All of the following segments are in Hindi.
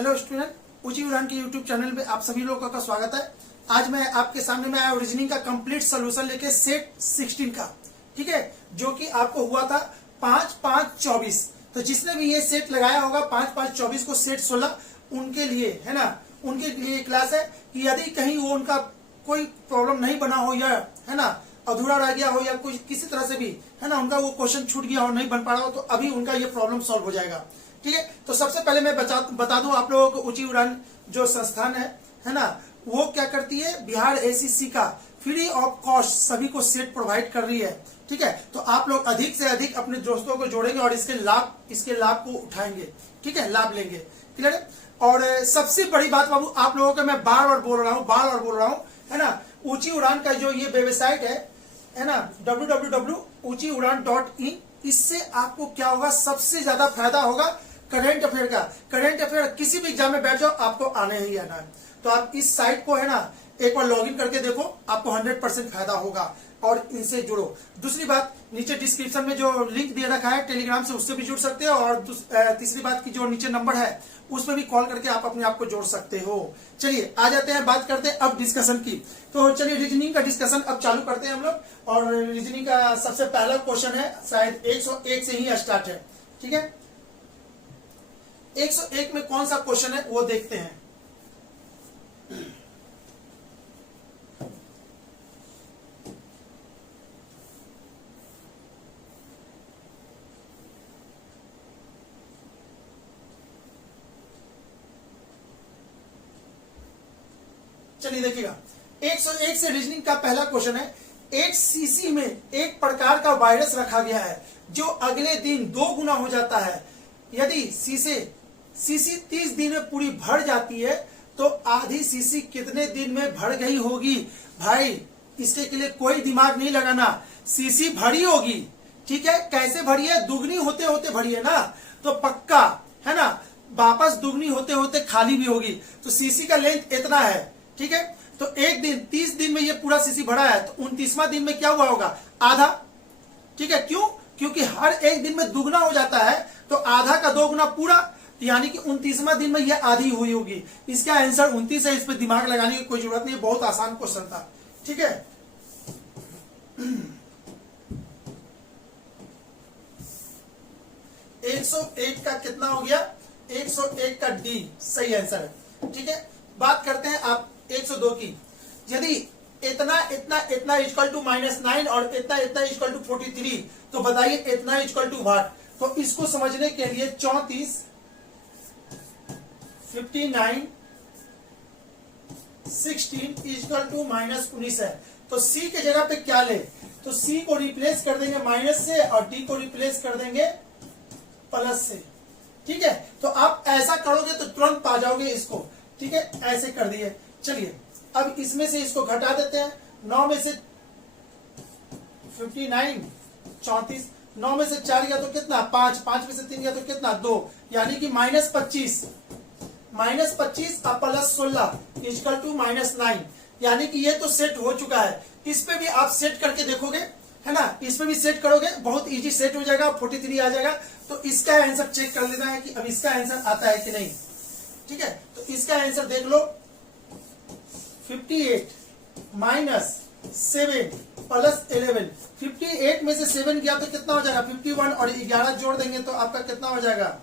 हेलो स्टूडेंट, ऊंची उड़ान के यूट्यूब चैनल में आप सभी लोगों का स्वागत है। आज मैं आपके सामने में आया रीजनिंग का कंप्लीट सोल्यूशन लेके सेट 16 का, ठीक है, जो कि आपको हुआ था 5-5-24। तो जिसने भी ये सेट लगाया होगा 5-5-24 को सेट 16, उनके लिए है ना, उनके लिए क्लास है कि यदि कहीं वो उनका कोई प्रॉब्लम नहीं बना हो या है ना अधूरा रह गया हो या कुछ किसी तरह से भी है ना उनका वो क्वेश्चन छूट गया हो, नहीं बन पा रहा हो, तो अभी उनका ये प्रॉब्लम सॉल्व हो जाएगा। ठीक है, तो सबसे पहले मैं बता दूं आप लोगों को, ऊंची उड़ान जो संस्थान है ना, वो क्या करती है, बिहार एसीसी का फ्री ऑफ कॉस्ट सभी को सेट प्रोवाइड कर रही है। ठीक है, तो आप लोग अधिक से अधिक अपने दोस्तों को जोड़ेंगे और इसके लाभ को उठाएंगे। ठीक है, लाभ लेंगे। क्लियर है। और सबसे बड़ी बात बाबू, आप लोगों को मैं बार बार बोल रहा हूँ है ना, ऊंची उड़ान का जो ये वेबसाइट है ना, www.uchiudan.in, इससे आपको क्या होगा, सबसे ज्यादा फायदा होगा करंट अफेयर का। करंट अफेयर किसी भी एग्जाम में बैठ जाओ, आपको आने ही आना है। तो आप इस साइट को है ना एक बार लॉगिन करके देखो, आपको 100% फायदा होगा और इनसे जुड़ो। दूसरी बात, नीचे डिस्क्रिप्शन में जो लिंक दे रखा है टेलीग्राम से, उससे भी जुड़ सकते हो। और तीसरी बात की जो नीचे नंबर है उस पर भी कॉल करके आप अपने आप को जोड़ सकते हो। चलिए आ जाते हैं, बात करते हैं अब डिस्कशन की। तो चलिए रीजनिंग का डिस्कशन अब चालू करते हैं हम लोग। और रीजनिंग का सबसे पहला क्वेश्चन है, शायद 101 से ही स्टार्ट है। ठीक है, 101 में कौन सा क्वेश्चन है वो देखते हैं। चलिए देखिएगा, 101 से रीजनिंग का पहला क्वेश्चन है। एक सीसी में एक प्रकार का वायरस रखा गया है जो अगले दिन 2 गुना हो जाता है। यदि सीसी 30 दिन में पूरी भर जाती है तो आधी सीसी कितने दिन में भर गई होगी। भाई इसके लिए कोई दिमाग नहीं लगाना, सीसी भरी होगी। ठीक है, कैसे भरी है, दुगनी होते होते भरी है ना, तो पक्का है ना वापस दुगनी होते होते खाली भी होगी। तो सीसी का लेंथ इतना है। ठीक है, तो एक दिन 30 दिन में ये पूरा सीसी भरा है, तो 29वां दिन में क्या हुआ होगा, आधा। ठीक है, क्यों, क्योंकि हर एक दिन में दुगना हो जाता है, तो आधा का 2 गुना पूरा, यानी कि 29वां दिन में ये आधी हुई होगी। इसका आंसर 29 है, इस पर दिमाग लगाने की कोई जरूरत नहीं है, बहुत आसान क्वेश्चन था। ठीक है, 101 का कितना हो गया, 101 का डी सही आंसर है। ठीक है, बात करते हैं आप 102 की। यदि इतना इतना इतना इक्वल टू -9 और इतना इतना इक्वल टू 43, तो बताइए इतना इक्वल टू व्हाट। तो इसको समझने के लिए 34, 59, 16 इक्वल टू -19 है। तो सी के जगह पे क्या ले, तो सी को रिप्लेस कर देंगे माइनस से और डी को रिप्लेस कर देंगे प्लस से। ठीक है, तो आप ऐसा करोगे तो तुरंत पा जाओगे इसको। ठीक है, ऐसे कर दिए। चलिए अब इसमें से इसको घटा देते हैं। 9 में से 59, 34, 9 में से 4 गया तो कितना, 5, 5 में से 3 गया तो कितना, 2, यानी कि -25 और प्लस 16 इक्वल टू -9, यानी कि ये तो सेट हो चुका है। इस पे भी आप सेट करके देखोगे है ना, इस पे भी सेट करोगे, बहुत इजी सेट हो जाएगा, 43 आ जाएगा। तो इसका आंसर चेक कर लेना है कि अब इसका आंसर आता है कि नहीं। ठीक है, तो इसका आंसर देख लो, 58 -7 प्लस 11। 58 में से 7 गया तो कितना हो जाएगा, 51, और 11 जोड़ देंगे तो आपका कितना हो जाएगा,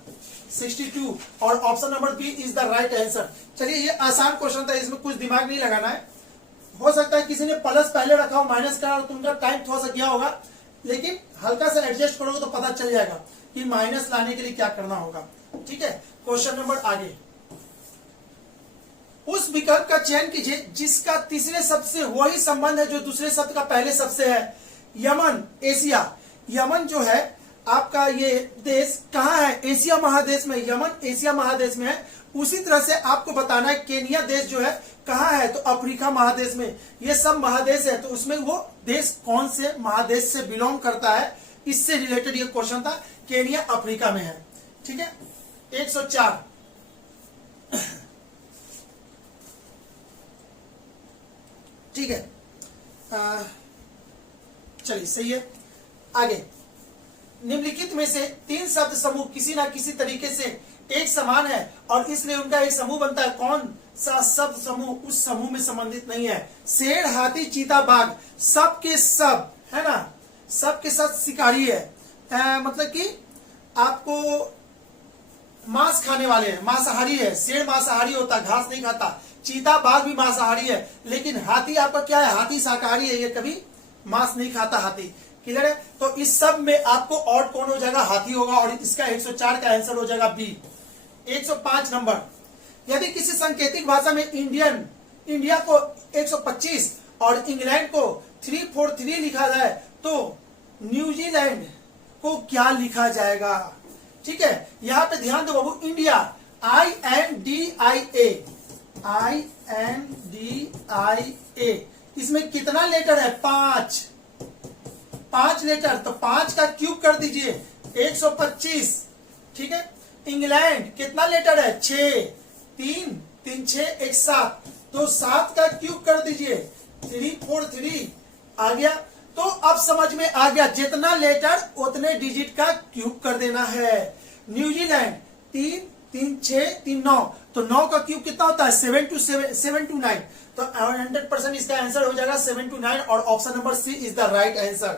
62। और option number B is the right answer. चलिए ये आसान क्वेश्चन था, इसमें कुछ दिमाग नहीं लगाना है। हो सकता है किसी ने प्लस पहले रखा हो, माइनस करा और तुमका टाइम थोड़ा सा गया होगा, लेकिन हल्का सा एडजस्ट करोगे तो पता चल जाएगा कि माइनस लाने के लिए क्या करना होगा। ठीक है, क्वेश्चन नंबर आगे। उस विकल्प का चयन कीजिए जिसका तीसरे शब्द से वही संबंध है जो दूसरे शब्द का पहले शब्द से है। Yemen, Asia. यमन जो है आपका ये देश कहाँ है, एशिया महादेश में। यमन एशिया महादेश में है। उसी तरह से आपको बताना है केनिया देश जो है कहाँ है, तो अफ्रीका महादेश में। ये सब महादेश है, तो उसमें वो देश कौन से महादेश से बिलोंग करता है, इससे रिलेटेड ये क्वेश्चन था। केनिया अफ्रीका में है। ठीक है, 104। ठीक है, चलिए सही है। आगे, निम्नलिखित में से 3 शब्द समूह किसी ना किसी तरीके से एक समान है और इसलिए उनका एक समूह बनता है। कौन सा शब्द समूह उस समूह में संबंधित नहीं है। शेर, हाथी, चीता, बाघ सब के सब है ना, सबके साथ शिकारी है। मतलब कि आपको मांस खाने वाले हैं, मांसाहारी है। शेर मांसाहारी होता है, घास नहीं खाता। चीता, बाघ भी मांसाहारी है, लेकिन हाथी आपका क्या है, हाथी शाकाहारी है, ये कभी मांस नहीं खाता हाथी। क्लियर है। तो इस सब में आपको ऑड कौन हो जाएगा, हाथी होगा और इसका 104 का आंसर हो जाएगा बी। 105 नंबर, यदि किसी सांकेतिक भाषा में इंडिया को 125 और इंग्लैंड को 343 लिखा जाए तो न्यूजीलैंड को क्या लिखा जाएगा। ठीक है, यहां पे ध्यान दो बाबू, इंडिया INDIA, इसमें कितना लेटर है, 5 लेटर, तो 5 का क्यूब कर दीजिए 125। ठीक है, इंग्लैंड कितना लेटर है, 6, 3 6 1 7, तो 7 का क्यूब कर दीजिए 343 आ गया। तो अब समझ में आ गया, जितना लेटर उतने डिजिट का क्यूब कर देना है। न्यूजीलैंड 3 3 6 3 9, तो 9 का क्यूब कितना होता है, 7 to 9, तो 100% इसका आंसर हो जाएगा 7 to 9 और option number C is the right answer.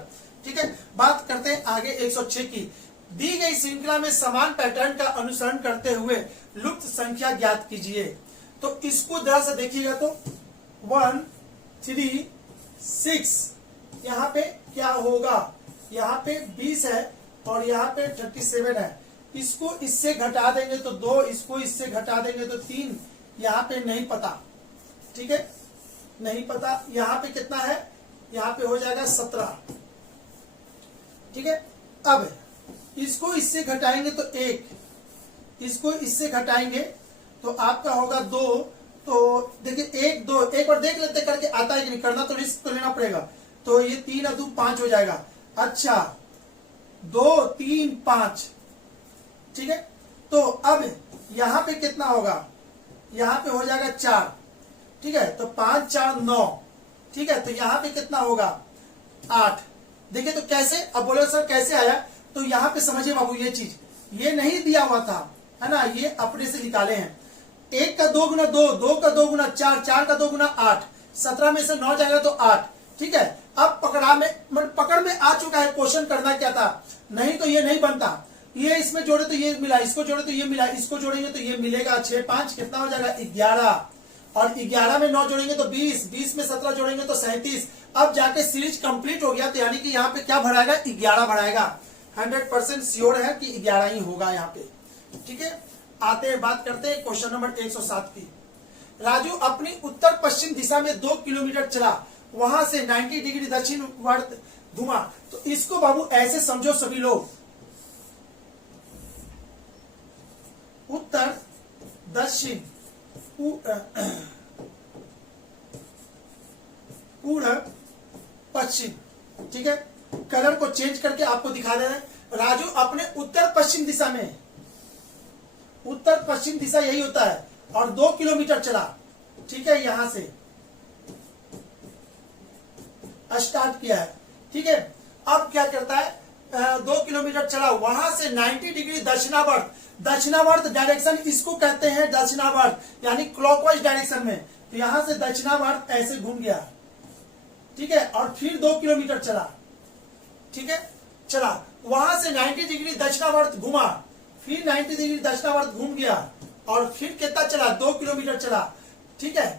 ठीक है, बात करते हैं आगे 106 की। दी गई श्रृंखला में समान पैटर्न का अनुसरण करते हुए लुप्त संख्या ज्ञात कीजिए। तो इसको जरा से देखिएगा तो 1 3 6, यहाँ पे क्या होगा, यहाँ पे 20 है और यहाँ पे 37 है। इसको इससे घटा देंगे तो 2, इसको इससे घटा देंगे तो 3, यहाँ पे नहीं पता। ठीक है, नहीं पता। यहाँ पे कितना है, यहाँ पे हो जाएगा 17। ठीक है, अब इसको इससे घटाएंगे तो 1, इसको इससे घटाएंगे तो आपका होगा 2। तो देखिए 1 2, एक बार देख लेते करके आता है कि नहीं, करना तो रिस्क तो लेना पड़ेगा। तो ये 3 और 2 5 हो जाएगा। अच्छा 2 3 5। ठीक है, तो अब यहां पे कितना होगा, यहां पे हो जाएगा 4। ठीक है, तो 5 4 9। ठीक है, तो यहां पे कितना होगा 8। देखिए तो कैसे, अब बोले सर कैसे आया, तो यहां पे समझिए बाबू, ये चीज ये नहीं दिया हुआ था, है ना, ये अपने से निकाले हैं। 1 का 2 गुना 2, 2 का 2 गुना 4, 4 का 2 गुना 8, 17 में से 9 जाएगा तो 8। ठीक है, अब पकड़ में आ चुका है। क्वेश्चन करना क्या था, नहीं तो ये नहीं बनता। ये इसमें जोड़े तो ये मिला, इसको जोड़े तो ये मिला, इसको जोड़ेंगे तो ये मिलेगा 6 5 कितना हो जाएगा 11, और 11 में 9 जोड़ेंगे तो 20, 20 में 17 जोड़ेंगे तो 37। अब जाके सीरीज कंप्लीट हो गया, तो यानी कि यहाँ पे क्या भराएगा, 11 भराएगा। 100% श्योर है कि 11 ही होगा यहाँ पे। ठीक है, आते हैं बात करते हैं क्वेश्चन नंबर 107 की। राजू अपनी उत्तर पश्चिम दिशा में 2 किलोमीटर चला, वहां से 90 डिग्री दक्षिण वर्त घुमा। तो इसको बाबू ऐसे समझो सभी लोग, उत्तर दक्षिण पूर्व पश्चिम। ठीक है, कलर को चेंज करके आपको दिखा दे रहे हैं। राजू अपने उत्तर पश्चिम दिशा में, उत्तर पश्चिम दिशा यही होता है, और 2 किलोमीटर चला। ठीक है, यहां से स्टार्ट किया है। ठीक है, अब क्या करता है, 2 किलोमीटर चला, वहां से 90 डिग्री दक्षिणावर्त, दक्षिणावर्त डायरेक्शन इसको कहते हैं दक्षिणावर्त, यानी क्लॉकवाइज डायरेक्शन में। तो यहां से दक्षिणावर्त ऐसे घूम गया। ठीक है, और फिर 2 किलोमीटर चला। ठीक है, चला, वहां से 90 डिग्री दक्षिणावर्त घुमा, फिर 90 डिग्री दक्षिणावर्त घूम गया, और फिर कितना चला, 2 किलोमीटर चला। ठीक है,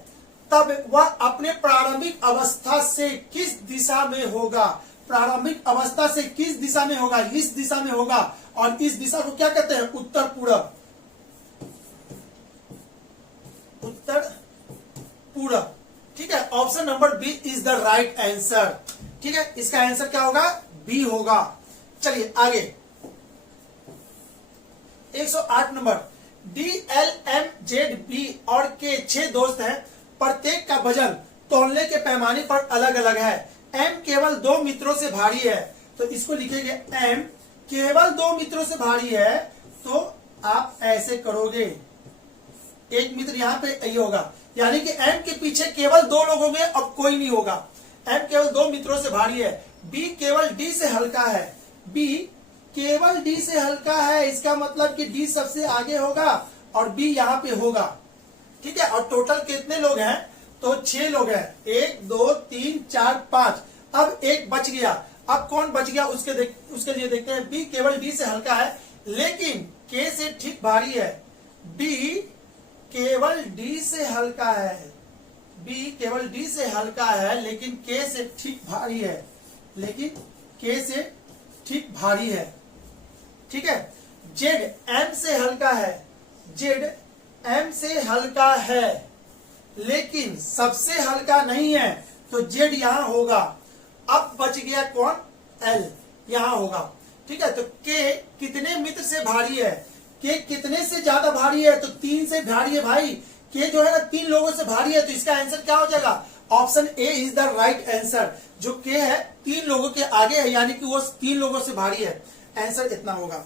तब वह अपने प्रारंभिक अवस्था से किस दिशा में होगा, प्रारंभिक अवस्था से किस दिशा में होगा, इस दिशा में होगा। और इस दिशा को क्या कहते हैं, उत्तर पूरब, उत्तर पूरब। ठीक है, option number B is the right answer. ठीक है, इसका आंसर क्या होगा, बी होगा। चलिए आगे 108 नंबर, DLMZB और के 6 दोस्त हैं, प्रत्येक का वजन तौलने के पैमाने पर अलग अलग है। M केवल 2 मित्रों से भारी है, तो इसको लिखेंगे M केवल 2 मित्रों से भारी है। तो आप ऐसे करोगे, एक मित्र यहाँ पे ये होगा, यानी कि M के पीछे केवल 2 लोग होंगे, अब कोई नहीं होगा। M केवल 2 मित्रों से भारी है। B केवल D से हल्का है। B केवल डी से हल्का है, इसका मतलब कि डी सबसे आगे होगा और बी यहाँ पे होगा। ठीक है, और टोटल कितने लोग हैं? तो 6 लोग हैं, 1 2 3 4 5। अब एक बच गया, अब कौन बच गया उसके लिए देखते हैं। बी केवल डी से हल्का है लेकिन के से ठीक भारी है। बी केवल डी से हल्का है, बी केवल डी से हल्का है लेकिन के से ठीक भारी है, लेकिन के से ठीक भारी है। ठीक है, जेड एम से हल्का है, जेड एम से हल्का है लेकिन सबसे हल्का नहीं है, तो जेड यहां होगा। अब बच गया कौन? एल यहां होगा। ठीक है, तो के कितने मित्र से भारी है? के कितने से ज्यादा भारी है? तो 3 से भारी है भाई। के जो है ना 3 लोगों से भारी है, तो इसका आंसर क्या हो जाएगा? Option A is the right answer. जो के है 3 लोगों के आगे है, यानी कि वो 3 लोगों से भारी है। आंसर इतना होगा।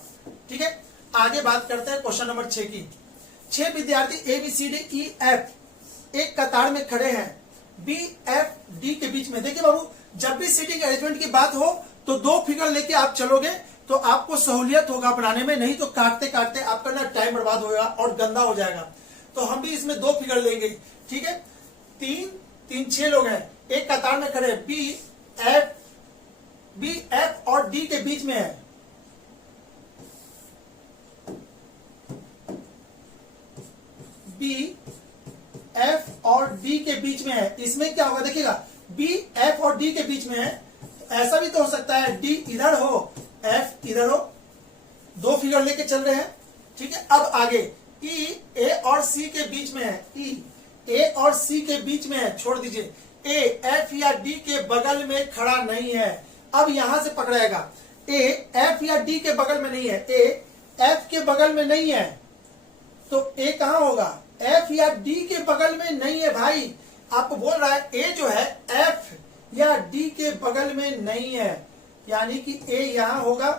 ठीक है, आगे बात करते हैं क्वेश्चन नंबर 6 की। 6 विद्यार्थी A B C D E F एक कतार में खड़े हैं, बी एफ डी के बीच में। देखिए बाबू, जब भी सीटिंग अरेंजमेंट की बात हो तो 2 फिगर लेके आप चलोगे तो आपको सहूलियत होगा बनाने में, नहीं तो काटते काटते आपका ना टाइम बर्बाद होगा और गंदा हो जाएगा। तो हम भी इसमें 2 फिगर लेंगे। ठीक है, 3 6 लोग हैं, एक कतार में खड़े, बी एफ और डी के बीच में है। बी एफ और डी के बीच में है, इसमें क्या होगा देखिएगा, बी एफ और डी के बीच में है। तो ऐसा भी तो हो सकता है डी इधर हो, एफ इधर हो, 2 फिगर लेके चल रहे हैं। ठीक है, अब आगे ई ए और सी के बीच में है, ई ए और सी के बीच में है, छोड़ दीजिए। ए एफ या डी के बगल में खड़ा नहीं है। अब यहां से पकड़ाएगा, ए एफ या डी के बगल में नहीं है, ए एफ के बगल में नहीं है, तो ए कहां होगा? एफ या डी के बगल में नहीं है भाई। आपको बोल रहा है ए जो है एफ या डी के बगल में नहीं है, यानी कि ए यहां होगा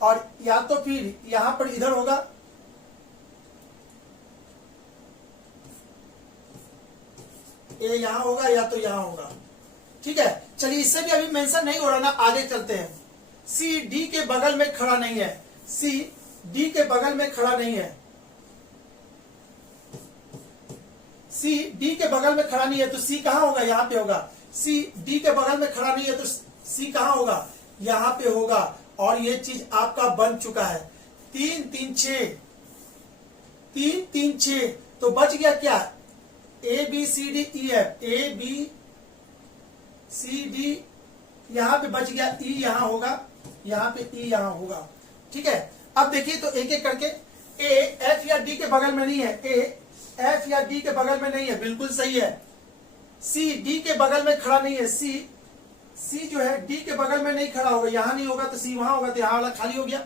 और या तो फिर यहां पर इधर होगा। ए यहां होगा या तो यहां होगा। ठीक है, चलिए इससे भी अभी मेंशन नहीं हो रहा ना, आगे चलते हैं। सी डी के बगल में खड़ा नहीं है, सी डी के बगल में खड़ा नहीं है, सी डी के बगल में खड़ा नहीं है, तो सी कहां होगा? यहां पे होगा। सी डी के बगल में खड़ा नहीं है तो सी कहां होगा? यहां पे होगा। और ये चीज आपका बन चुका है। 3 3 6, 3 3 6, तो बच गया क्या? A B C D E F, A B C D यहां पे बच गया, ई यहां होगा, यहां पे ई यहां होगा। ठीक है, अब देखिए तो एक एक करके, ए एफ या डी के बगल में नहीं है, ए एफ या डी के बगल में नहीं है, बिल्कुल सही है। सी डी के बगल में खड़ा नहीं है, सी जो है डी के बगल में नहीं खड़ा होगा, यहां नहीं होगा तो सी वहां होगा, तो यहां वाला खाली हो गया।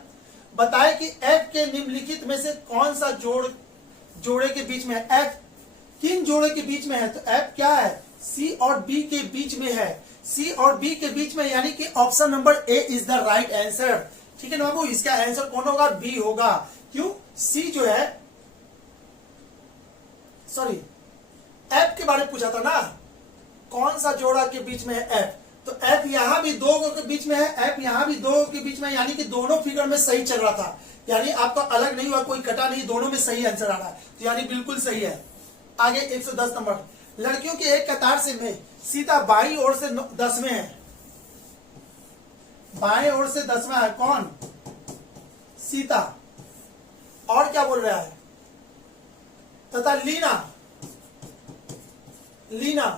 बताए कि एफ के निम्नलिखित में से कौन सा जोड़े के बीच में है? एफ किन जोड़े के बीच में है? तो एफ क्या है? सी और बी के बीच में है, सी और बी के बीच में, यानी कि option number A is the right answer. ठीक है ना बाबू, इसका आंसर कौन होगा? बी होगा। क्यों? सी जो है, सॉरी एफ के बारे में पूछा था ना, कौन सा जोड़ा के बीच में है? एफ। तो एफ यहां भी 2 के बीच में है, एफ यहां भी 2 के बीच में, यानी कि दोनों फिगर में सही चल रहा था, यानी आपका अलग नहीं हुआ, कोई कटा नहीं, दोनों में सही आंसर आ रहा है, तो यानी बिल्कुल सही है। आगे 110 नंबर, लड़कियों के एक कतार से में सीता बाईं ओर से 10वें है, बाएं ओर से 10वां है कौन? सीता। और क्या बोल रहा है? तथा लीना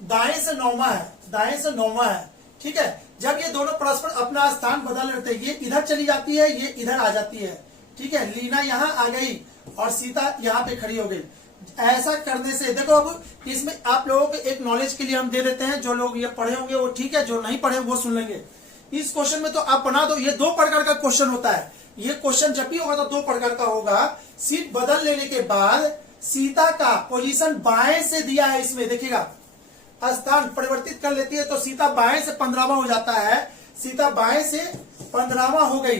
दाएं से 9वां है, दाएं से 9वां है। ठीक है, जब ये दोनों परस्पर अपना स्थान बदल लेते हैं, ये इधर चली जाती है, ये इधर आ जाती है। ठीक है, लीना यहां आ गई और सीता यहां पे खड़ी हो गई। ऐसा करने से देखो, अब इसमें आप लोगों के एक नॉलेज के लिए हम दे देते हैं, जो लोग ये पढ़े होंगे वो ठीक है, जो नहीं पढ़े वो सुन लेंगे। इस क्वेश्चन में तो आप बना दो, ये 2 प्रकार का क्वेश्चन होता है। ये क्वेश्चन जब भी होगा तो 2 प्रकार का होगा। सीट बदल लेने के बाद सीता का पोजीशन बाएं से दिया है, इसमें देखिएगा स्थान परिवर्तित कर लेती है, तो सीता बाएं से 15वां हो जाता है, सीता बाएं से 15वां हो गई।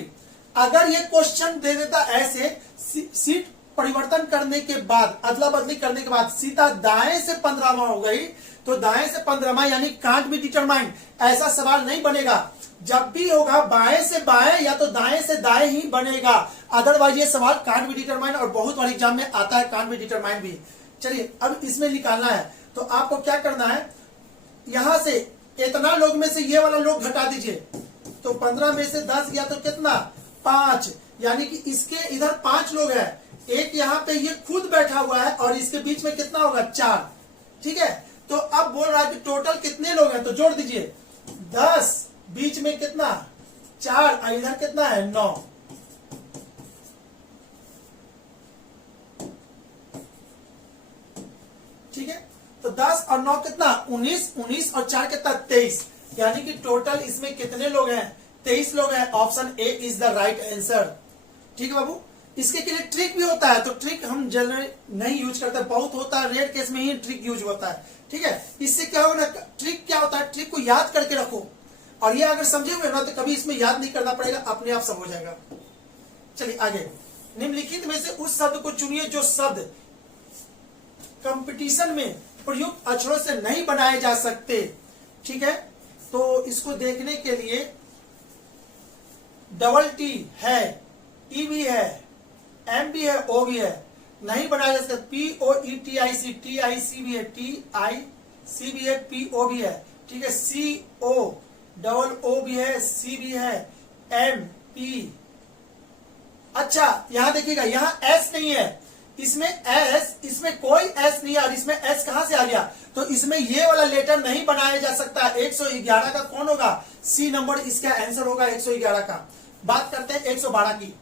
अगर ये क्वेश्चन दे देता ऐसे, सीट परिवर्तन करने के बाद, अदला बदली करने के बाद सीधा दाएं से 15वां हो गई, तो दाएं से 15वां यानी कांट बी डिटरमाइंड, ऐसा सवाल नहीं बनेगा। जब भी होगा बाएं से बाएं या तो दाएं से दाएं ही बनेगा, अदरवाइज ये सवाल कांट बी डिटरमाइंड, और बहुत बार एग्जाम में आता है कांट बी डिटरमाइंड भी। चलिए अब इसमें निकालना है, तो आपको क्या करना है, यहां से इतना लोग में से ये वाला लोग घटा दीजिए, तो 15 में से 10 गया तो कितना 5, यानी कि इसके इधर 5 लोग हैं, एक यहाँ पे ये खुद बैठा हुआ है और इसके बीच में कितना होगा 4, ठीक है। तो अब बोल रहा है कि टोटल कितने लोग हैं, तो जोड़ दीजिए 10, बीच में कितना 4 और इधर कितना है 9, ठीक है। तो 10 और 9 कितना 19, 19 और 4 कितना 23, यानी कि टोटल इसमें कितने लोग हैं 23 लोग हैं। Option A is the right answer, ठीक है बाबू। इसके के लिए ट्रिक भी होता है, तो ट्रिक हम जनरली नहीं यूज करते, बहुत होता है रेयर केस में ही ट्रिक यूज होता है, ठीक है। इससे क्या होगा ना, ट्रिक क्या होता है, ट्रिक को याद करके रखो, और ये अगर समझे हुए ना तो कभी इसमें याद नहीं करना पड़ेगा, अपने आप सब हो जाएगा। चलिए आगे, निम्नलिखित में से उस शब्द को चुनिए जो शब्द कंपटीशन में प्रयुक्त अक्षरों से नहीं बनाए जा सकते, ठीक है। तो इसको देखने के लिए डबल टी है, ई भी है, एम भी है, ओ भी है, नहीं बनाया जा सकता। P O E T I C, T I C भी है, टी आई सी भी है, पी ओ भी है, ठीक है। सी ओ डबल ओ भी है, सी भी है, एम पी। अच्छा यहां देखिएगा, यहां एस नहीं है, इसमें एस, इसमें कोई एस नहीं है, और इसमें एस कहां से आ गया, तो इसमें ये वाला लेटर नहीं बनाया जा सकता। 111 का कौन होगा, सी नंबर इसका आंसर होगा 111 का। बात करते हैं 112 की।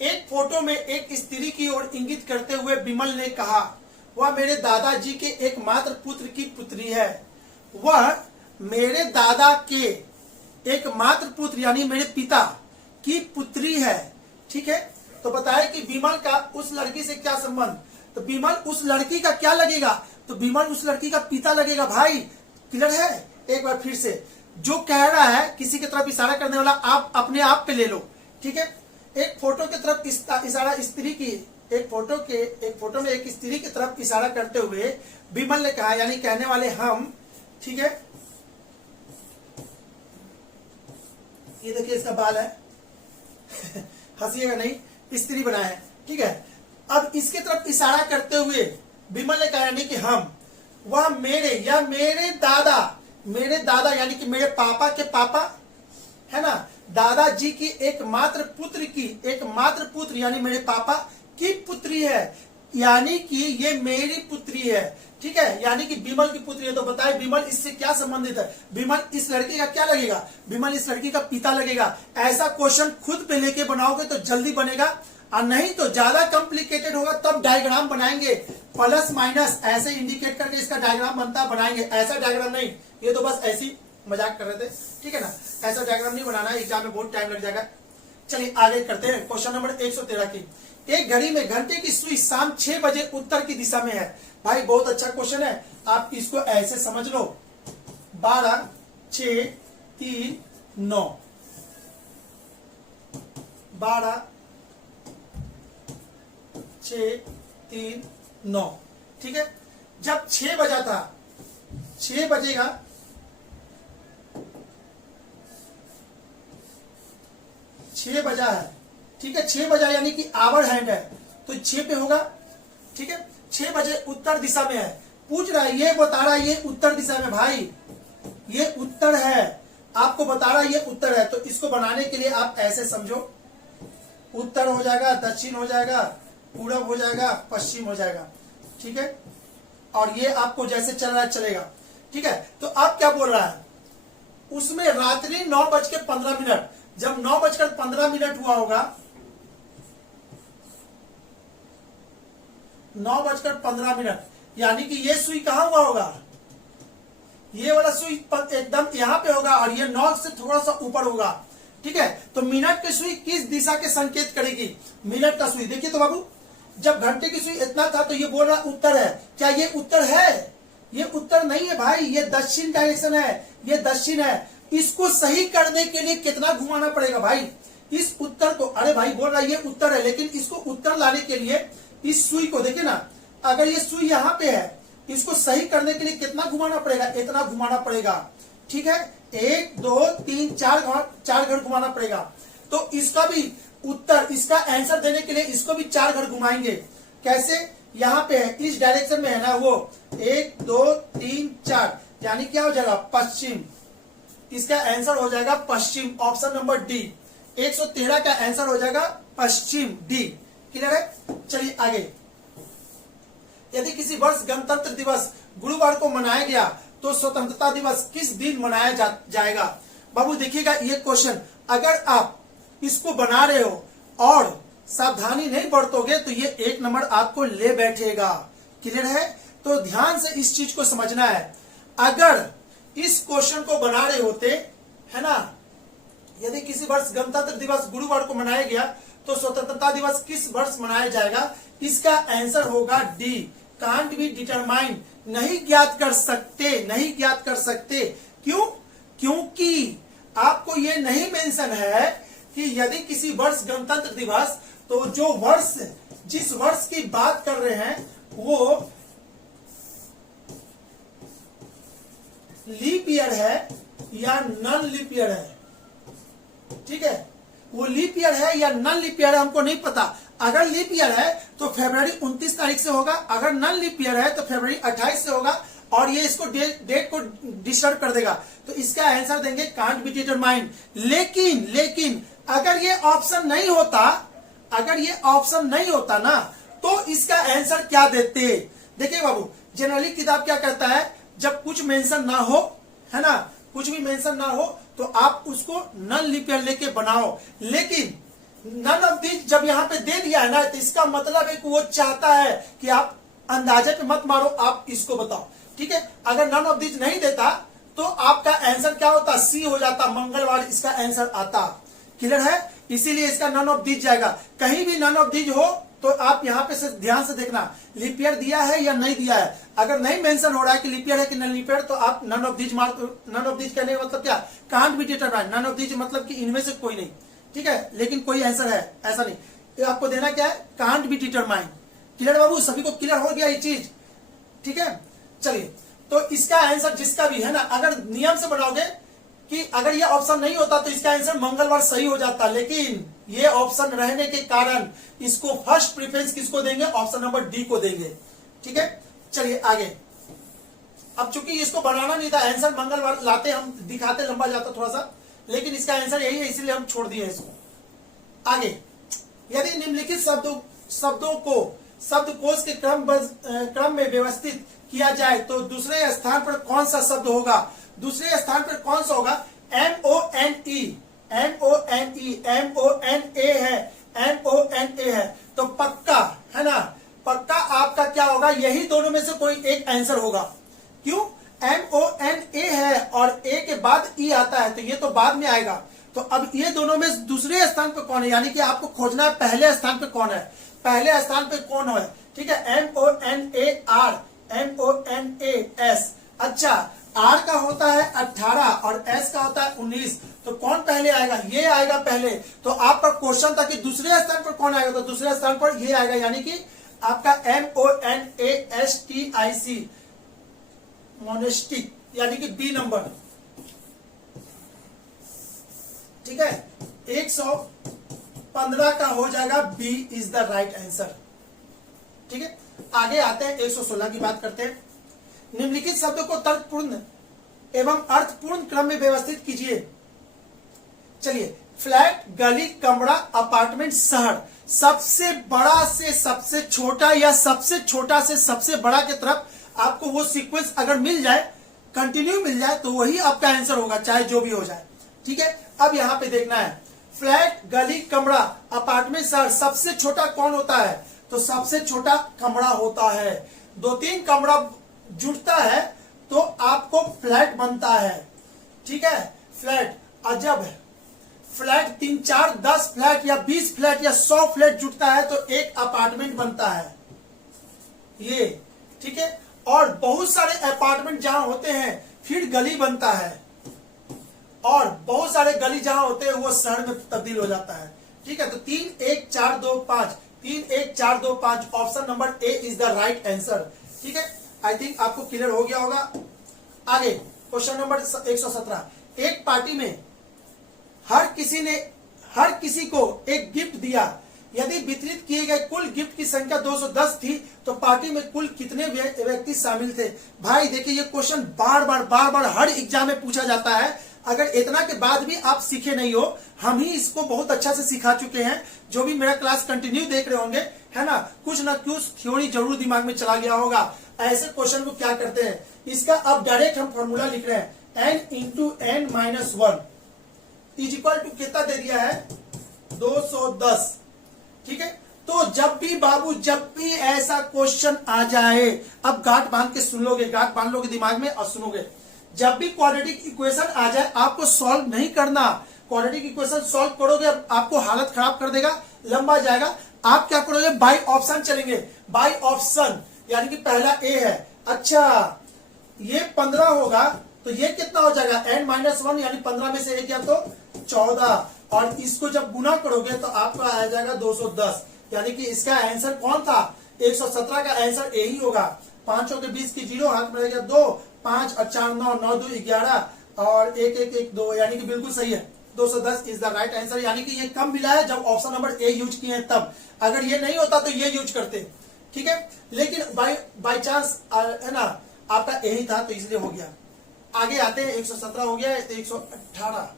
एक फोटो में एक स्त्री की ओर इंगित करते हुए विमल ने कहा, वह मेरे दादाजी के एकमात्र पुत्र की पुत्री है। वह मेरे दादा के एकमात्र पुत्र यानी मेरे पिता की पुत्री है, ठीक है। तो बताए कि विमल का उस लड़की से क्या संबंध, तो विमल उस लड़की का क्या लगेगा, तो विमल उस लड़की का पिता लगेगा। भाई क्लियर है, एक बार फिर से जो कह रहा है किसी की तरफ इशारा करने वाला आप अपने आप पे ले लो, ठीक है। एक फोटो की तरफ इशारा स्त्री की, एक फोटो में एक स्त्री की तरफ इशारा करते हुए विमल ने कहा, यानी कहने वाले हम, ठीक है। ये देखिए इसका बाल है हंसिएगा नहीं, स्त्री बनाया है, ठीक है। अब इसके तरफ इशारा करते हुए विमल ने कहा यानी कि हम, वह मेरे या मेरे दादा यानी कि मेरे पापा के पापा है ना, दादाजी की एकमात्र पुत्र यानी मेरे पापा की पुत्री है, यानी कि ये मेरी पुत्री है, ठीक है। यानी कि विमल की पुत्री है, तो बताए विमल इससे क्या संबंधित है, विमल इस लड़की का क्या लगेगा, विमल इस लड़की का पिता लगेगा। ऐसा क्वेश्चन खुद पे लेके बनाओगे तो जल्दी बनेगा, और नहीं तो ज्यादा कॉम्प्लिकेटेड होगा तब डायग्राम बनाएंगे, प्लस माइनस ऐसे इंडिकेट करके इसका डायग्राम बनता बनाएंगे, ऐसा डायग्राम नहीं, ये तो बस ऐसी मजाक कर रहे थे, ठीक है ना। ऐसा डायग्राम नहीं बनाना है, एग्जाम में बहुत टाइम लग जाएगा। चलिए आगे करते हैं क्वेश्चन नंबर 113 की। एक घड़ी में घंटे की सुई शाम 6 बजे उत्तर की दिशा में है। भाई बहुत अच्छा क्वेश्चन है, आप इसको ऐसे समझ लो, 12 6 3 9, 12 6 3 9, ठीक है। जब 6 बजा था, 6 बजेगा, 6 बजा है, ठीक है। 6 बजा यानी कि आवर हैंड है, तो 6 पे होगा, ठीक है। 6 बजे उत्तर दिशा में है, पूछ रहा है, ये बता रहा है ये उत्तर दिशा में, भाई ये उत्तर है, आपको बता रहा है ये उत्तर है, तो इसको बनाने के लिए आप ऐसे समझो, उत्तर हो जाएगा, दक्षिण हो जाएगा, पूरब हो जाएगा, पश्चिम हो जाएगा, ठीक है। और ये आपको जैसे चल रहा है चलेगा, ठीक है। तो आप क्या बोल रहा है, उसमें रात्रि 9:15, जब 9:15 हुआ होगा, 9:15, यानी कि ये सुई कहां हुआ होगा, ये वाला सुई एकदम यहां पे होगा, और ये 9 से थोड़ा सा ऊपर होगा, ठीक है। तो मिनट की सुई किस दिशा के संकेत करेगी, मिनट का सुई। देखिए तो बाबू, जब घंटे की सुई इतना था तो ये बोल रहा उत्तर है, क्या ये उत्तर है, ये उत्तर नहीं है भाई, ये दक्षिण डायरेक्शन है, ये दक्षिण है। इसको सही करने के लिए कितना घुमाना पड़ेगा भाई, इस उत्तर को, अरे भाई बोल रहा है ये उत्तर है, लेकिन इसको उत्तर लाने के लिए इस सुई को देखिए ना, अगर ये सुई यहाँ पे है, इसको सही करने के लिए कितना घुमाना पड़ेगा, इतना घुमाना पड़ेगा। ठीक है, 1 2 3 4 घर घुमाना पड़ेगा। तो इसका भी उत्तर, इसका आंसर देने के लिए इसको भी 4 घर घुमाएंगे। कैसे, यहाँ पे है, इस डायरेक्शन में है ना वो, 1 2 3 4, यानी क्या हो जाएगा, पश्चिम। इसका आंसर हो जाएगा पश्चिम, ऑप्शन नंबर डी। 113 का आंसर हो जाएगा पश्चिम, डी। क्लियर है? चलिए आगे। यदि किसी वर्ष गणतंत्र दिवस गुरुवार को मनाया गया तो स्वतंत्रता दिवस किस दिन मनाया जाएगा? बाबू देखिएगा ये क्वेश्चन, अगर आप इसको बना रहे हो और सावधानी नहीं बरतोगे तो ये 1 नंबर आपको ले बैठेगा। क्लियर है? तो ध्यान से इस चीज को समझना है। अगर इस क्वेश्चन को बना रहे होते, है ना, यदि किसी वर्ष गणतंत्र दिवस गुरुवार को मनाया गया तो स्वतंत्रता दिवस किस वर्ष मनाया जाएगा? इसका आंसर होगा डी, कांट बी डिटरमाइन, नहीं ज्ञात कर सकते, नहीं ज्ञात कर सकते। क्यों? क्योंकि आपको ये नहीं मेंशन है कि यदि किसी वर्ष गणतंत्र दिवस, तो जो वर्ष, जिस वर्ष की बात कर रहे हैं वो लीप ईयर है या नॉन लीप ईयर है। ठीक है, वो लीप ईयर है या नॉन लीप ईयर है हमको नहीं पता। अगर लीप ईयर है तो फरवरी 29 तारीख से होगा, अगर नॉन लीप ईयर है तो फरवरी 28 से होगा, और ये इसको डेट को डिस्टर्ब कर देगा। तो इसका आंसर देंगे कांट बी डिटरमाइन। लेकिन अगर ये ऑप्शन नहीं होता, अगर ये ऑप्शन नहीं होता ना, तो इसका आंसर क्या देते? देखिए बाबू, जनरली किताब क्या कहता है, जब कुछ मेंशन ना हो, है ना, कुछ भी मेंशन ना हो तो आप उसको नॉन लीप ईयर लेके बनाओ। लेकिन नन ऑफ दीज जब यहाँ पे दे दिया है ना, तो इसका मतलब है कि वो चाहता है कि आप अंदाजे पे मत मारो, आप इसको बताओ। ठीक है, अगर नन ऑफ दीज नहीं देता तो आपका आंसर क्या होता, सी हो जाता, मंगलवार इसका आंसर आता। क्लियर है? इसीलिए इसका नन ऑफ दीज जाएगा। कहीं भी नन ऑफ दीज हो तो आप यहाँ पे से ध्यान से देखना, लीप ईयर दिया है या नहीं दिया है। अगर नहीं मेंशन हो रहा है कि लीप ईयर है कि नॉन लीप ईयर, तो आप नन ऑफ दीज मार, नन ऑफ दीज कहने का मतलब क्या, can't be determine. None of these मतलब कि इनमें से कोई नहीं। ठीक है, लेकिन कोई आंसर है, ऐसा नहीं। तो आपको देना क्या है, कांट बी डिटरमाइन। क्लियर बाबू, सभी को क्लियर हो गया ये चीज? ठीक है, चलिए। तो इसका आंसर जिसका भी है ना, अगर नियम से बनाओगे कि अगर ये ऑप्शन नहीं होता तो इसका आंसर मंगलवार सही हो जाता, लेकिन ये ऑप्शन रहने के कारण इसको फर्स्ट प्रेफरेंस किसको देंगे, ऑप्शन नंबर डी को देंगे। ठीक है, चलिए आगे। अब चूंकि इसको बनाना नहीं था, आंसर मंगलवार लाते, हम दिखाते, लंबा जाता थोड़ा सा, लेकिन इसका आंसर यही है, इसीलिए हम छोड़ दिए इसको। आगे, यदि निम्नलिखित शब्दों को शब्दकोश के क्रम में व्यवस्थित किया जाए तो दूसरे स्थान पर कौन सा शब्द होगा? दूसरे स्थान पर कौन सा होगा? MONE, MONE है, MONA है, तो पक्का, है ना, पक्का आपका क्या होगा, यही दोनों में से कोई एक आंसर होगा। क्यों? MONA है और ए के बाद ई आता है, तो ये तो बाद में आएगा। तो अब ये दोनों में दूसरे स्थान पर कौन है, यानी कि आपको खोजना है पहले स्थान पर कौन है, पहले स्थान पर कौन है। ठीक है, MONAR, MONAS। अच्छा, आर का होता है 18 और एस का होता है 19, तो कौन पहले आएगा, ये आएगा पहले। तो आपका क्वेश्चन था कि दूसरे स्थान पर कौन आएगा, तो दूसरे स्थान पर ये आएगा, यानी कि आपका MONASTIC, मोनेस्टिक, यानी कि बी नंबर। ठीक है, 115 का हो जाएगा B is the right answer. ठीक है, आगे आते हैं, 116 की बात करते हैं। निम्नलिखित शब्दों को तर्कपूर्ण एवं अर्थपूर्ण क्रम में व्यवस्थित कीजिए। चलिए, फ्लैट, गली, कमरा, अपार्टमेंट, शहर, सबसे बड़ा से सबसे छोटा या सबसे छोटा से सबसे बड़ा के तरफ आपको वो सीक्वेंस अगर मिल जाए, कंटिन्यू मिल जाए, तो वही आपका आंसर होगा, चाहे जो भी हो जाए। ठीक है, अब यहां पे देखना है, फ्लैट, गली, कमरा, अपार्टमेंट, शहर, सबसे छोटा कौन होता है, तो सबसे छोटा कमरा होता है। 2-3 कमरा जुड़ता है तो आपको फ्लैट बनता है। ठीक है, फ्लैट, अजब है, फ्लैट 3, 4, 10 फ्लैट या 20 फ्लैट या 100 फ्लैट जुटता है तो एक अपार्टमेंट बनता है ये। ठीक है, और बहुत सारे अपार्टमेंट जहां होते हैं फिर गली बनता है। और बहुत सारे गली जहां होते हैं वो शहर में तब्दील हो जाता है। ठीक है, तो 3 1 4 2 5, 3 1 4 2 5, option number A is the right answer. ठीक है, आई थिंक आपको क्लियर हो गया होगा। आगे क्वेश्चन नंबर 117, एक पार्टी में हर किसी को एक गिफ्ट दिया, यदि वितरित किए गए कुल गिफ्ट की संख्या 210 थी तो पार्टी में कुल कितने व्यक्ति शामिल थे। भाई देखिए, ये क्वेश्चन बार बार हर एग्जाम में पूछा जाता है। अगर इतना के बाद भी आप सीखे नहीं हो, हम ही इसको बहुत अच्छा से सिखा चुके हैं। जो भी मेरा क्लास कंटिन्यू देख रहे होंगे, है ना, कुछ ना कुछ थ्योरी जरूर दिमाग में चला गया होगा। ऐसे क्वेश्चन को क्या करते हैं, इसका अब डायरेक्ट हम फॉर्मूला लिख रहे हैं, n into n minus 1 is equal to कितना दे दिया है, 210। ठीक है, तो जब भी ऐसा क्वेश्चन आ जाए, अब गांठ बांध के सुन लोगे, गांठ बांध लोगे दिमाग में और सुनोगे। जब भी क्वाड्रेटिक इक्वेशन आ जाए, आपको सॉल्व नहीं करना। क्वाड्रेटिक इक्वेशन सॉल्व करोगे आपको हालत खराब कर देगा, लंबा जाएगा। आप क्या करोगे, बाय ऑप्शन चलेंगे। बाय ऑप्शन यानी कि पहला ए है, अच्छा ये 15 होगा तो ये कितना हो जाएगा, n-1 यानी 15 में से एक गया तो 14, और इसको जब गुना करोगे तो आपका आ जाएगा 210। यानी कि इसका आंसर कौन था, 117 का आंसर यही होगा। 5 के 20 की 0 हाथ में रहेगा 2, 5 और 4 9, 9 2 11 और 1 1 1 2, यानी कि बिल्कुल सही है, 210 इज द राइट आंसर। यानी कि ये कम मिला है जब ऑप्शन नंबर ए यूज किए हैं तब। अगर ये नहीं होता तो ये यूज करते। ठीक है, लेकिन बाय चांस है ना, आपका यही था तो इसलिए हो गया। आगे आते हैं, 117 हो गया, 118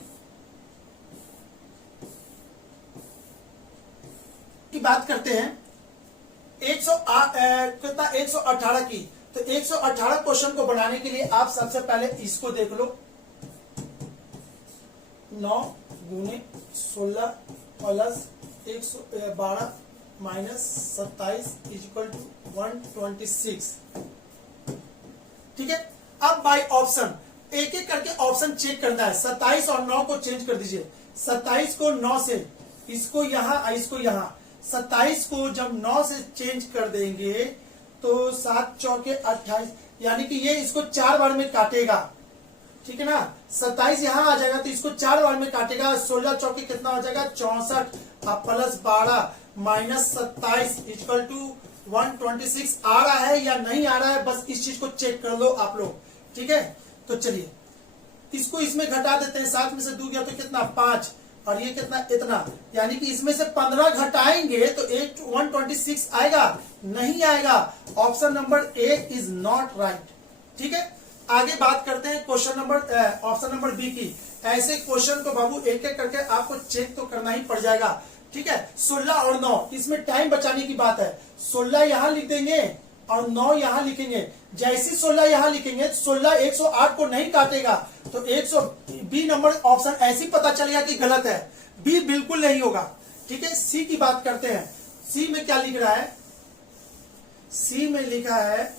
की बात करते हैं। 118 की, तो 118 क्वेश्चन को बनाने के लिए आप सबसे पहले इसको देख लो, 9 गुने 16 plus 112 minus 27 is equal to 126। ठीक है, अब बाय ऑप्शन एक एक करके ऑप्शन चेक करना है। 27 और 9 को चेंज कर दीजिए। 27 को 9 से, इसको यहां इसको यहां, 27 को जब 9 से चेंज कर देंगे तो 7 चौके 28, यानी कि ये इसको 4 बार में काटेगा। ठीक है ना, 27 यहां आ जाएगा तो इसको 4 बार में काटेगा। 16 चौके कितना हो जाएगा, 64 प्लस 12 माइनस 27 इक्वल टू 126। आ रहा है या नहीं आ रहा है, बस इस चीज को चेक कर लो आप लोग। ठीक है, तो चलिए इसको इसमें घटा देते हैं। 7 में से 2 गया तो कितना, 5, और ये कितना, इतना, यानी कि इसमें से 15 घटाएंगे तो 126 आएगा, नहीं आएगा। Option number A is not right. ठीक है, आगे बात करते हैं question number option number B की। ऐसे क्वेश्चन को बाबू एक एक करके आपको चेक तो करना ही पड़ जाएगा। ठीक है, 16 और 9, इसमें टाइम बचाने की बात है। 16 यहां लिख देंगे और 9 यहां लिखेंगे। जैसे 16 यहां लिखेंगे, 16 108 को नहीं काटेगा तो 100 बी नंबर ऑप्शन ऐसी पता चलेगा कि गलत है, बी बिल्कुल नहीं होगा। ठीक है, सी की बात करते हैं। सी में क्या लिख रहा है, सी में लिखा है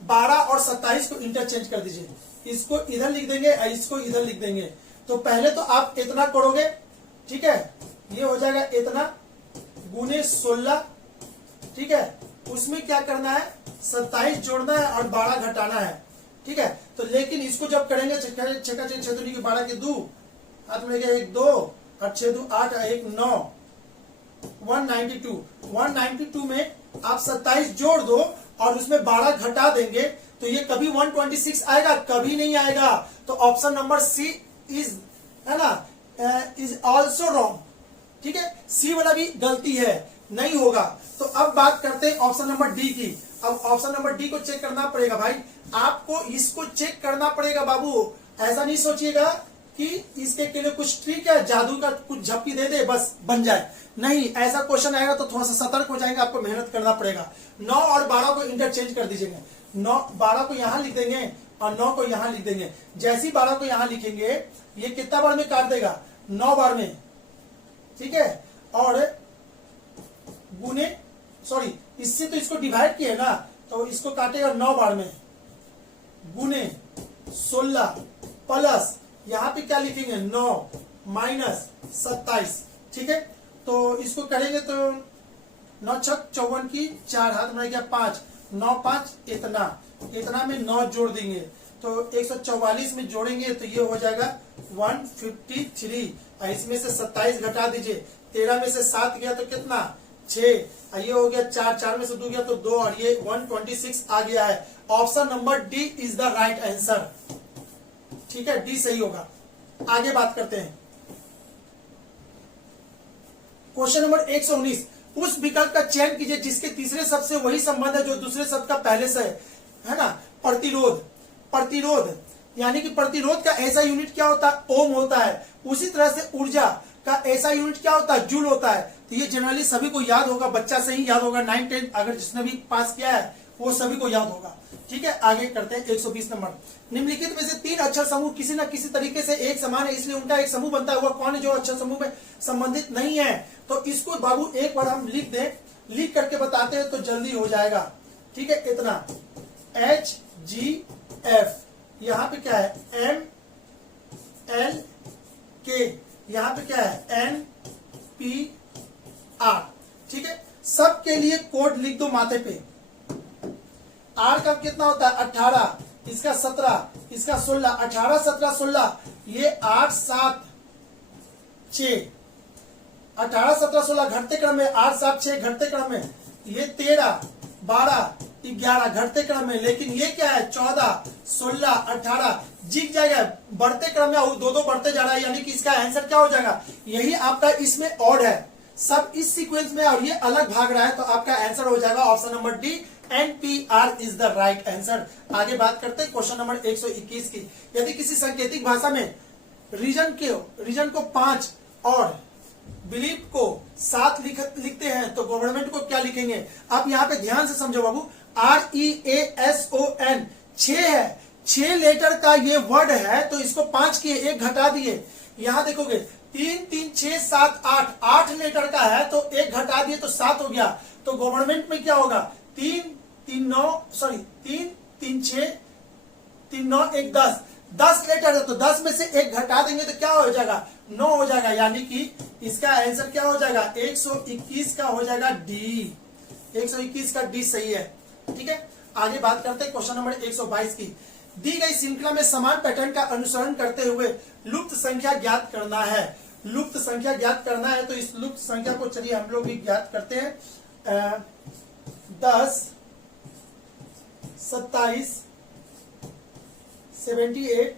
12 और 27 को इंटरचेंज कर दीजिए। इसको इधर लिख देंगे और इसको इधर लिख देंगे। तो पहले तो आप इतना करोगे, ठीक है, ये हो जाएगा इतना गुने 16। ठीक है, उसमें क्या करना है, 27 जोड़ना है और 12 घटाना है। ठीक है, तो लेकिन इसको जब करेंगे, 6 के 12 के 2 हाथ में 1 2 और 6 2 8 1 9, 192 में आप 27 जोड़ दो और उसमें 12 घटा देंगे तो ये कभी 126 आएगा, कभी नहीं आएगा। तो ऑप्शन नंबर सी इज, है ना, इज ऑल्सो रॉन्ग। ठीक है, सी वाला भी गलती है, नहीं होगा। तो अब बात करते हैं ऑप्शन नंबर डी की। अब ऑप्शन नंबर डी को चेक करना पड़ेगा भाई, आपको इसको चेक करना पड़ेगा बाबू। ऐसा नहीं सोचिएगा कि इसके लिए कुछ ट्रिक है, जादू का कुछ झप्पी दे दे बस बन जाए, नहीं। ऐसा क्वेश्चन आएगा तो थोड़ा सा सतर्क हो जाएंगे, आपको मेहनत करना पड़ेगा। 9 और 12 को इंटरचेंज कर दीजिएगा। 12 को यहां लिख देंगे और 9 को यहां लिख देंगे। जैसी 12 को यहां लिखेंगे, ये कितना बार में काट देगा, 9 बार में। ठीक है, और गुने, सॉरी, इससे तो इसको डिवाइड किया ना, तो इसको काटेगा 9 बार में, गुने 16 प्लस यहां पे क्या लिखेंगे, 9 माइनस 27। ठीक है, तो इसको करेंगे तो 9 छक 54 की 4 हाथ में गया 5, 9 5 इतना में 9 जोड़ देंगे तो 144 में जोड़ेंगे तो ये हो जाएगा 153। इसमें से 27 घटा दीजिए, 13 में से 7 गया तो कितना 6, ये हो गया 4, 4 में से 2 गया तो 2 और ये 126 आ गया है। Option number D is the right answer. ठीक है, डी सही होगा। आगे बात करते हैं क्वेश्चन नंबर 119। उस विकल्प का चयन कीजिए जिसके तीसरे शब्द से वही संबंध है जो दूसरे शब्द का पहले से है ना। प्रतिरोध, प्रतिरोध यानी कि प्रतिरोध का ऐसा यूनिट क्या होता है, ओम होता है। उसी तरह से ऊर्जा का ऐसा यूनिट क्या होता है, जूल होता है। तो ये जनरली सभी को याद होगा, बच्चा से ही याद होगा, 9, 10 अगर जिसने भी पास किया है वो सभी को याद होगा। ठीक है, आगे करते हैं 120 नंबर। निम्नलिखित में से 3 अक्षर समूह किसी न किसी तरीके से एक समान है, इसलिए उनका एक समूह बनता है। वह कौन है जो अक्षर समूह में संबंधित नहीं है? तो इसको बाबू एक बार हम लिख दें, लिख करके बताते हैं तो जल्दी हो जाएगा। ठीक है, इतना HGF, यहाँ पे क्या है MLK, यहाँ पे क्या है NPR। ठीक है, सबके लिए कोड लिख दो माथे पे। R का कितना होता है 18, इसका 17, इसका 16, 18, 17, 16, ये 8, 7, 6, 18, 17, 16 घटते क्रम में, 8, 7, 6 घटते क्रम में, ये 13, 12, 11 घटते क्रम में। लेकिन ये क्या है 14, 16, 18 जीत जाएगा बढ़ते क्रम में, दो बढ़ते जा रहा है, यानी कि इसका आंसर क्या हो जाएगा, यही आपका इसमें ऑड है, सब इस सीक्वेंस में और ये अलग भाग रहा है, तो आपका आंसर हो जाएगा option number D, NPR is the right answer. आगे बात करते हैं क्वेश्चन नंबर 121 की। यदि किसी सांकेतिक भाषा में रीजन को 5 और बिलीव को 7 लिखते हैं तो गवर्नमेंट को क्या लिखेंगे? आप यहाँ पे ध्यान से समझो बाबू, REASON 6 है, 6 लेटर का ये वर्ड है, तो इसको 5 किए, 1 घटा दिए। यहाँ देखोगे 3, 3, 6, 7, 8, 8 लेटर का है तो 1 घटा दिए तो 7 हो गया। तो गवर्नमेंट में क्या होगा 3, 3, 6, 3, 9, 1, 10, 10 लेटर है तो 10 में से 1 घटा देंगे तो क्या हो जाएगा 9 हो जाएगा, यानी कि इसका आंसर क्या हो जाएगा 121 का हो जाएगा डी, 121 का डी सही है। ठीक है, आगे बात करते हैं क्वेश्चन नंबर 122 की। दी गई श्रृंखला में समान पैटर्न का अनुसरण करते हुए लुप्त संख्या ज्ञात करना है। लुप्त संख्या ज्ञात करना है तो इस लुप्त संख्या को चलिए हम लोग भी ज्ञात करते हैं। 10, 27, 78,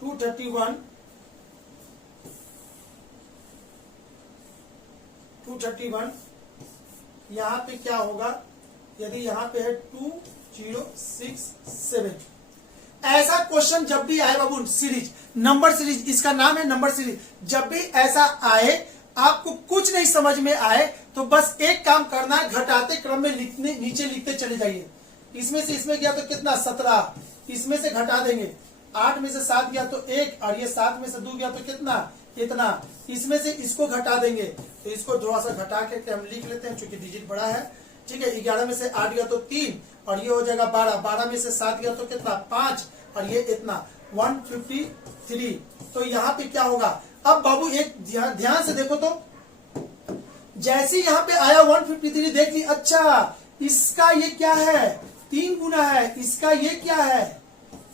231, 231, यहाँ पे क्या होगा, यदि यहाँ पे है 2067। ऐसा क्वेश्चन जब भी आए बाबू, सीरीज नंबर सीरीज, इसका नाम है नंबर सीरीज, जब भी ऐसा आए आपको कुछ नहीं समझ में आए तो बस एक काम करना है, घटाते क्रम में लिखने नीचे लिखते चले जाइए। इसमें से इसमें गया तो कितना 17, इसमें से घटा देंगे, 8 में से 7 गया तो 1 और ये 7 में से 2 गया तो कितना इतना, इसमें से इसको घटा देंगे तो इसको थोड़ा सा घटा के हम लिख लेते हैं चूंकि डिजिट बड़ा है। ठीक है, 11 में से 8 गया तो 3 और ये हो जाएगा 12, 12 में से 7 गया तो कितना 5 और ये इतना 153। तो यहाँ पे क्या होगा, अब बाबू एक ध्यान से देखो तो, जैसे यहाँ पे आया 153 देख ली, अच्छा इसका ये क्या है 3 गुना है, इसका ये क्या है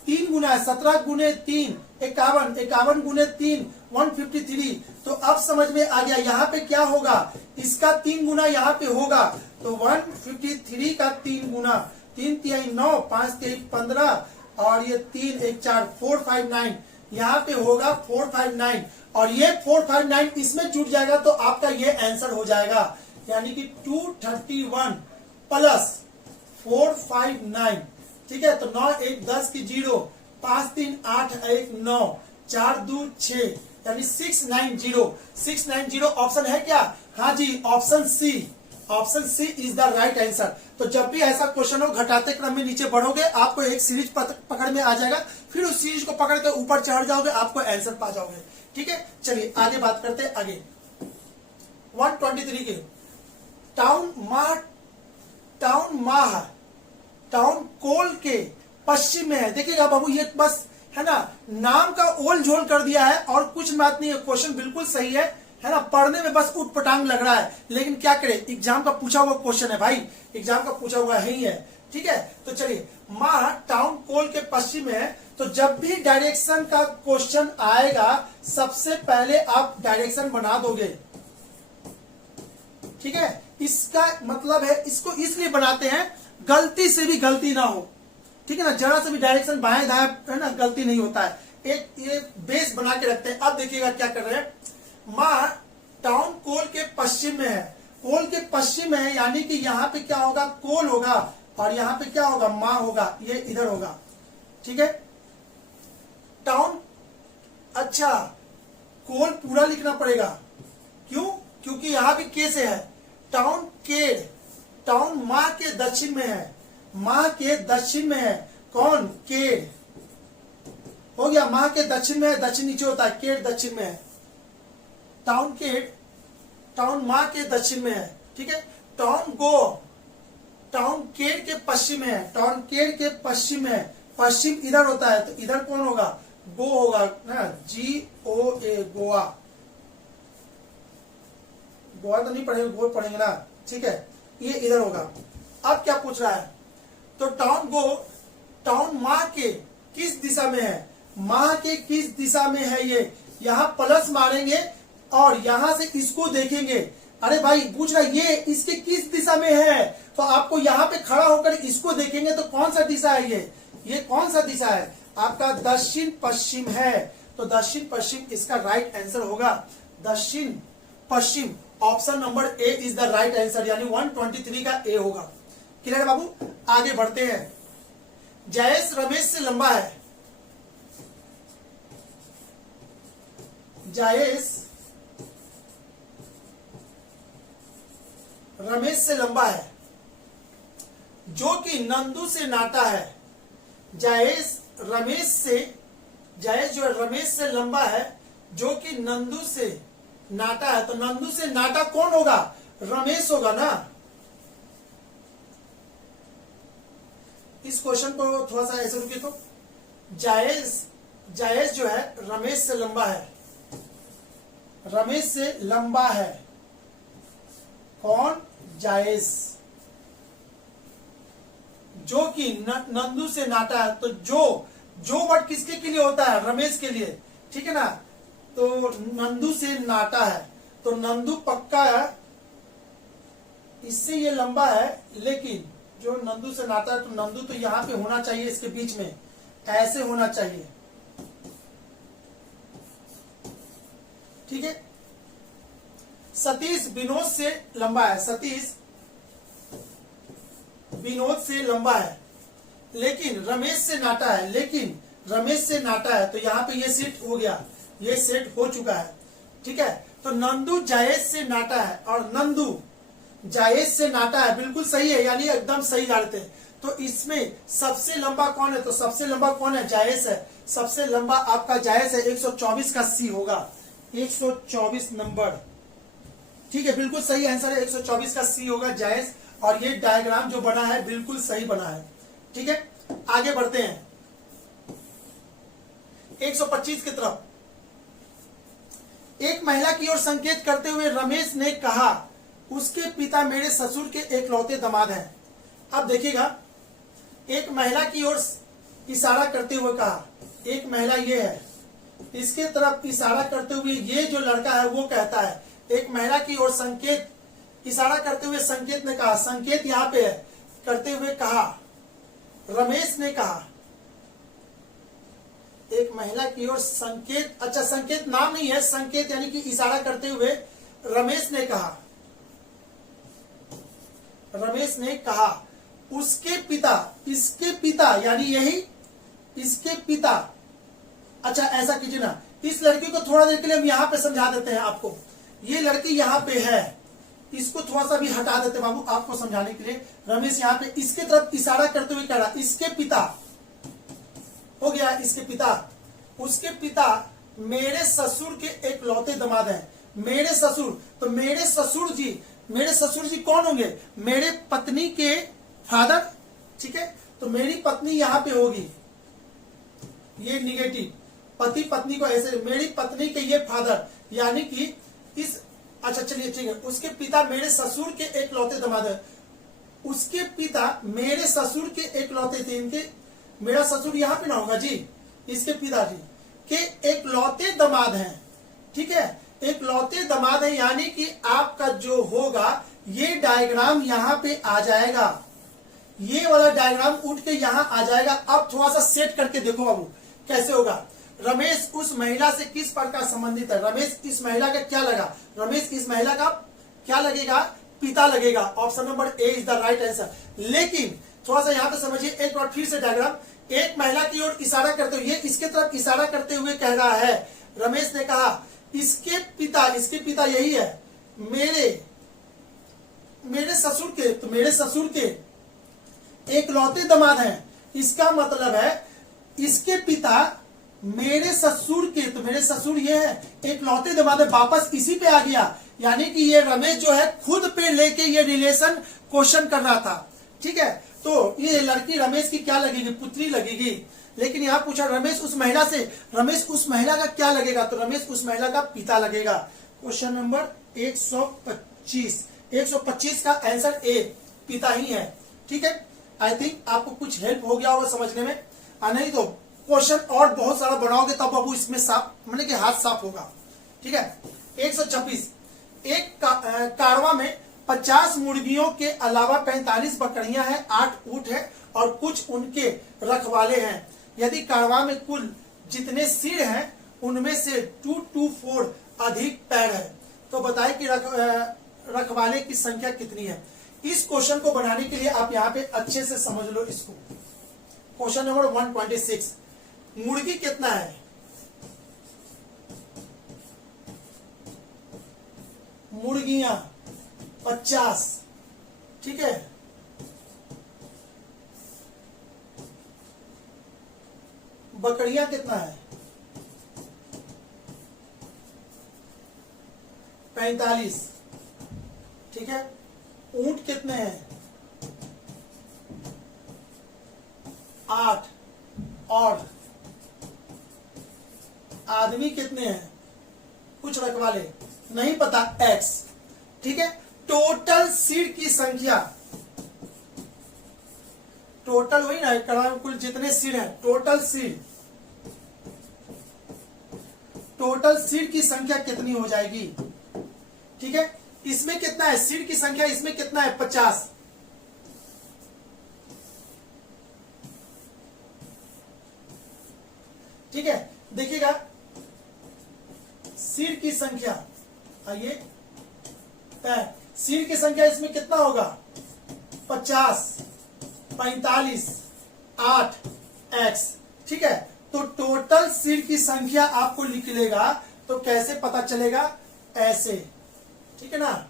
3 गुना है, 17 गुने 3 51, 51 गुने 3 153। तो अब समझ में आ गया यहाँ पे क्या होगा, इसका 3 गुना यहाँ पे होगा, तो 153 का 3 गुना, 3 3 9, 5 3 15 और ये 3 1 4 459, यहाँ पे होगा 459 और ये 459 इसमें जुड़ जाएगा तो आपका ये आंसर हो जाएगा, यानी कि 231 प्लस 459। ठीक है, तो 9 1 10 की 0, 5 3 8 1 9, 4 2 6, यानी 690। 690 ऑप्शन है क्या? हाँ जी, option C, option C is the right answer. तो जब भी ऐसा क्वेश्चन हो, घटाते क्रम में नीचे बढ़ोगे, आपको एक सीरीज पकड़ में आ जाएगा, फिर उस सीरीज को पकड़ के ऊपर चढ़ जाओगे, आपको आंसर पा जाओगे। ठीक है, चलिए आगे बात करते हैं। आगे 123 के टाउन कोल के पश्चिम में है। देखिएगा बाबू, ये बस है ना नाम का ओल झोल कर दिया है और कुछ बात नहीं है, क्वेश्चन बिल्कुल सही है ना, पढ़ने में बस उटपटांग लग रहा है, लेकिन क्या करे, एग्जाम का पूछा हुआ क्वेश्चन है भाई, एग्जाम का पूछा हुआ ही है। ठीक है, तो चलिए, टाउन कोल के पश्चिम में है तो जब भी डायरेक्शन का क्वेश्चन आएगा सबसे पहले आप डायरेक्शन बना दोगे, ठीक है। इसका मतलब है, इसको इसलिए बनाते हैं गलती से भी गलती ना हो, ठीक है ना। जरा से भी डायरेक्शन बाएं दाएं है ना गलती नहीं होता है, एक ये बेस बना के रखते हैं। अब देखिएगा क्या कर रहे हैं, माँ टाउन कोल के पश्चिम में है, कोल के पश्चिम में है, यानी कि यहाँ पे क्या होगा, कोल होगा, और यहाँ पे क्या होगा, माँ होगा, ये इधर होगा, ठीक है। टाउन, अच्छा कोल पूरा लिखना पड़ेगा, क्यों, क्योंकि यहाँ भी के से है। टाउन केड, टाउन माँ के दक्षिण में है, माँ के दक्षिण में है, कौन, केड हो गया, माँ के दक्षिण में है, दक्षिण नीचे होता है, केड दक्षिण में है। टाउन केड, टाउन माँ के दक्षिण में है, ठीक है। टाउन गो, टाउन केड के पश्चिम में है, टाउन केड के पश्चिम में है, पश्चिम इधर होता है, तो इधर कौन होगा, गो होगा ना, GOA, गोवा, गोवा तो नहीं पढ़ेंगे, गो पढ़ेंगे ना, ठीक है, ये इधर होगा। अब क्या पूछ रहा है, तो टाउन गो, टाउन माँ के किस दिशा में है, माँ के किस दिशा में है, ये यहाँ प्लस मारेंगे और यहां से इसको देखेंगे। अरे भाई पूछ रहा है ये इसके किस दिशा में है, तो आपको यहाँ पे खड़ा होकर इसको देखेंगे तो कौन सा दिशा है, ये कौन सा दिशा है, आपका दक्षिण पश्चिम है, तो दक्षिण पश्चिम इसका राइट आंसर होगा, दक्षिण पश्चिम, option number A is the right answer, यानी 123 का ए होगा। क्लियर है बाबू, आगे बढ़ते हैं। जयेश रमेश से लंबा है, जयेश रमेश से लंबा है, जो कि नंदू से नाता है। जयेश रमेश से, जयेश जो है रमेश से लंबा है, जो कि नंदू से नाटा है, तो नंदू से नाटा कौन होगा, रमेश होगा ना। इस क्वेश्चन को थोड़ा सा ऐसे रुकिए, तो जयेश जो है रमेश से लंबा है, रमेश से लंबा है, कौन, जयेश, जो कि नंदू से नाटा है, तो जो वर्ड किसके के लिए होता है, रमेश के लिए, ठीक है ना। तो नंदू से नाटा है, तो नंदू पक्का है, इससे ये लंबा है, लेकिन जो नंदू से नाता है, तो नंदू तो यहाँ पे होना चाहिए, इसके बीच में ऐसे होना चाहिए, ठीक है। सतीश विनोद से लंबा है, सतीश विनोद से लंबा है, लेकिन रमेश से नाटा है, लेकिन रमेश से नाटा है, तो यहाँ पे ये सेट हो गया, ये सेट हो चुका है, ठीक है। तो नंदू जयेश से नाटा है, और नंदू जयेश से नाटा है, बिल्कुल सही है, यानी एकदम सही जानते हैं। तो इसमें सबसे लंबा कौन है, तो सबसे लंबा कौन है, जयेश है, सबसे लंबा आपका जयेश है, 124 का सी होगा, 124 नंबर, ठीक है, बिल्कुल सही आंसर है, 124 का सी होगा जयेश, और ये डायग्राम जो बना है बिल्कुल सही बना है, ठीक है। आगे बढ़ते हैं 125 की तरफ। एक महिला की ओर संकेत करते हुए रमेश ने कहा, उसके पिता मेरे ससुर के एकलौते दामाद हैं। अब देखिएगा, एक महिला की ओर इशारा करते हुए कहा, एक महिला ये है, इसके तरफ इशारा करते हुए ये जो लड़का है वो कहता है, एक महिला की ओर संकेत, इशारा करते हुए संकेत ने कहा, संकेत यहाँ पे है, करते हुए कहा, रमेश ने कहा, एक महिला की ओर संकेत, अच्छा संकेत नाम नहीं है, संकेत यानी कि इशारा करते हुए रमेश ने कहा, रमेश ने कहा, उसके पिता, इसके पिता यानी यही, इसके पिता, अच्छा ऐसा कीजिए ना, इस लड़की को थोड़ा देर के लिए हम यहाँ पे समझा देते हैं आपको, ये लड़की यहाँ पे है, इसको थोड़ा सा भी हटा देते बाबू आपको समझाने के लिए। रमेश यहाँ पे इसके तरफ इशारा करते हुए कह रहा, इसके पिता हो गया, इसके पिता, उसके पिता मेरे ससुर के एकलौते दामाद हैं, मेरे ससुर, तो मेरे ससुर जी कौन होंगे, मेरे पत्नी के फादर, ठीक है। तो मेरी पत्नी यहाँ पे होगी, ये निगेटिव, पति पत्नी को ऐसे, मेरी पत्नी के ये फादर, यानी कि इस, अच्छा चलिए ठीक है, उसके पिता मेरे ससुर के एकलौते दामाद है, उसके पिता मेरे ससुर के एकलौते थे, इनके, मेरा ससुर यहाँ पे ना होगा जी, इसके पिताजी के एकलौते दामाद हैं, ठीक है, एकलौते दामाद है, यानी कि आपका जो होगा ये डायग्राम यहां पे आ जाएगा, ये वाला डायग्राम उठ के यहां आ जाएगा। अब थोड़ा सा सेट करके देखो बाबू कैसे होगा। रमेश उस महिला से किस प्रकार संबंधित है, रमेश इस महिला का क्या लगा, रमेश इस महिला का क्या लगेगा, पिता लगेगा। Option number A is the right answer. लेकिन थोड़ा सा यहां पे समझिए, एक बार फिर से डायग्राम, एक महिला की ओर इशारा करते हुए, ये इसके तरफ इशारा करते हुए कह रहा है, रमेश ने कहा इसके पिता यही है, मेरे ससुर के, तो मेरे ससुर के एकलौते दामाद हैं। इसका मतलब है इसके पिता मेरे ससुर के, तो मेरे ससुर ये है, एकलौते दामाद है, वापस इसी पे आ गया। यानी कि ये रमेश जो है खुद पे लेके ये रिलेशन क्वेश्चन कर रहा था, ठीक है। तो ये लड़की रमेश की क्या लगेगी, पुत्री लगेगी। लेकिन यहाँ पूछा रमेश उस महिला से, रमेश उस महिला का क्या लगेगा, तो रमेश उस महिला का पिता लगेगा। क्वेश्चन नंबर 125 का आंसर ए पिता ही है, ठीक है। आई थिंक आपको कुछ हेल्प हो गया होगा समझने में, नहीं तो क्वेश्चन और बहुत सारा बनाओगे तब बाबू इसमें साफ, मतलब कि हाथ साफ होगा, ठीक है। 126, एक कारवा में 50 मुर्गियों के अलावा 45 बकरियां हैं, 8 ऊंट है और कुछ उनके रखवाले हैं। यदि कारवा में कुल जितने सिर हैं उनमें से 224 अधिक पैर है, तो बताएं कि रखवाले की संख्या कितनी है। इस क्वेश्चन को बनाने के लिए आप यहाँ पे अच्छे से समझ लो इसको। क्वेश्चन नंबर 126, मुर्गी कितना है, मुर्गियां 50, ठीक है। बकरियां कितना है, 45, ठीक है। ऊंट कितने हैं, 8, और आदमी कितने हैं, कुछ रखवाले नहीं पता, X, ठीक है। टोटल सीट की संख्या, टोटल वही ना, कुल जितने सीट हैं, टोटल सीट की संख्या कितनी हो जाएगी, ठीक है। इसमें कितना है सीट की संख्या, इसमें कितना है 50, ठीक है। देखिएगा सीट की संख्या, आइए सीट की संख्या इसमें कितना होगा, 50, 45, 8, X, ठीक है। तो टोटल सीट की संख्या आपको लिख लेगा, तो कैसे पता चलेगा, ऐसे, ठीक है ना।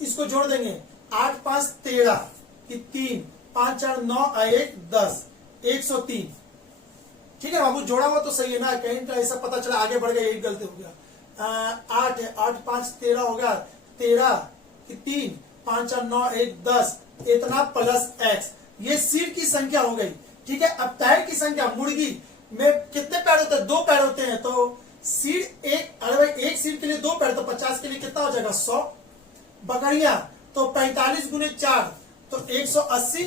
इसको जोड़ देंगे, 8 5 13 की 3, 5 4 9 1 10, 103, ठीक है बाबू। जोड़ा हुआ तो सही है ना, कहीं तो ऐसा पता चला आगे बढ़ गया, यही गलती हो गया। 8 है, 8 5 13 हो गया, 13 की 3, 5 4 9 1 10, इतना प्लस X, ये सीट की संख्या हो गई, ठीक है। अब पैर की संख्या, मुर्गी में कितने पैर होते हैं, 2 पैर होते हैं, तो सीट एक, अरे भाई एक सीट के लिए 2 पैर, तो 50 के लिए कितना हो जाएगा, 100। बकरियां तो 45 गुने 4, तो 180,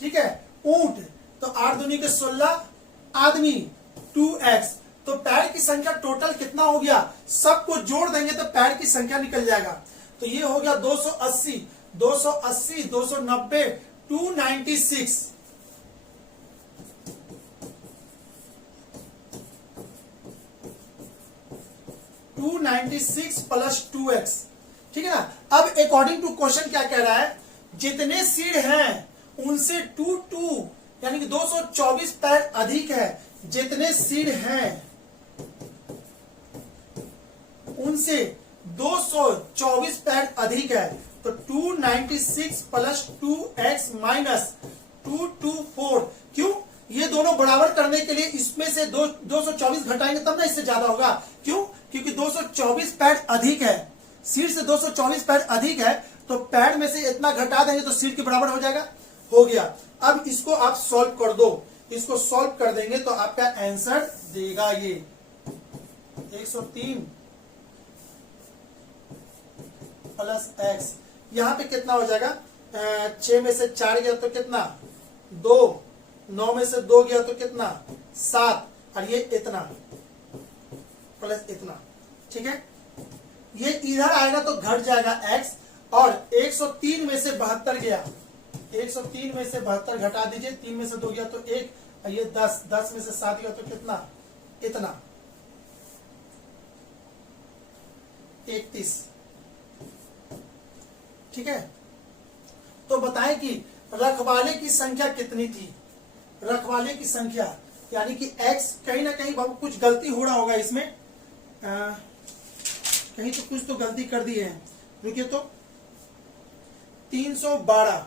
ठीक है। ऊंट तो 8 दूनी के 16, आदमी 2X, तो पैर की संख्या टोटल कितना हो गया, सबको जोड़ देंगे तो पैर की संख्या निकल जाएगा। तो ये हो गया 280, 290, 296, प्लस 2X, ठीक है ना। अब अकॉर्डिंग टू क्वेश्चन क्या कह रहा है, जितने सीड हैं उनसे 2 यानी कि 224 पैर अधिक है, जितने सीड हैं उनसे 224 पैर अधिक है, तो 296 प्लस 2X माइनस 224, क्यों, ये दोनों बराबर करने के लिए इसमें से 224 घटाएंगे तब ना इससे ज्यादा होगा, क्यों, क्योंकि 224 पैर अधिक है, सीट से 224 पैर अधिक है, तो पैर में से इतना घटा देंगे तो सीट के बराबर हो जाएगा, हो गया। अब इसको आप सॉल्व कर दो, इसको सॉल्व कर देंगे तो आपका आंसर देगा ये 103 प्लस X, यहां पे कितना हो जाएगा, 6 में से 4 गया तो कितना, 2, 9 में से 2 गया तो कितना, 7, और ये इतना प्लस इतना, ठीक है। ये इधर आएगा तो घट जाएगा x, और 103 में से 72 गया, 103 में से 72 घटा दीजिए, 3 में से 2 गया तो 1, और ये 10, 10 में से 7 गया तो कितना, इतना 31, ठीक है। तो बताएं कि रखवाले की संख्या कितनी थी, रखवाले की संख्या यानी कि x, कहीं ना कहीं बाबू कुछ गलती हो रहा होगा इसमें, कहीं तो कुछ तो गलती कर दी है, रुकिए तो 312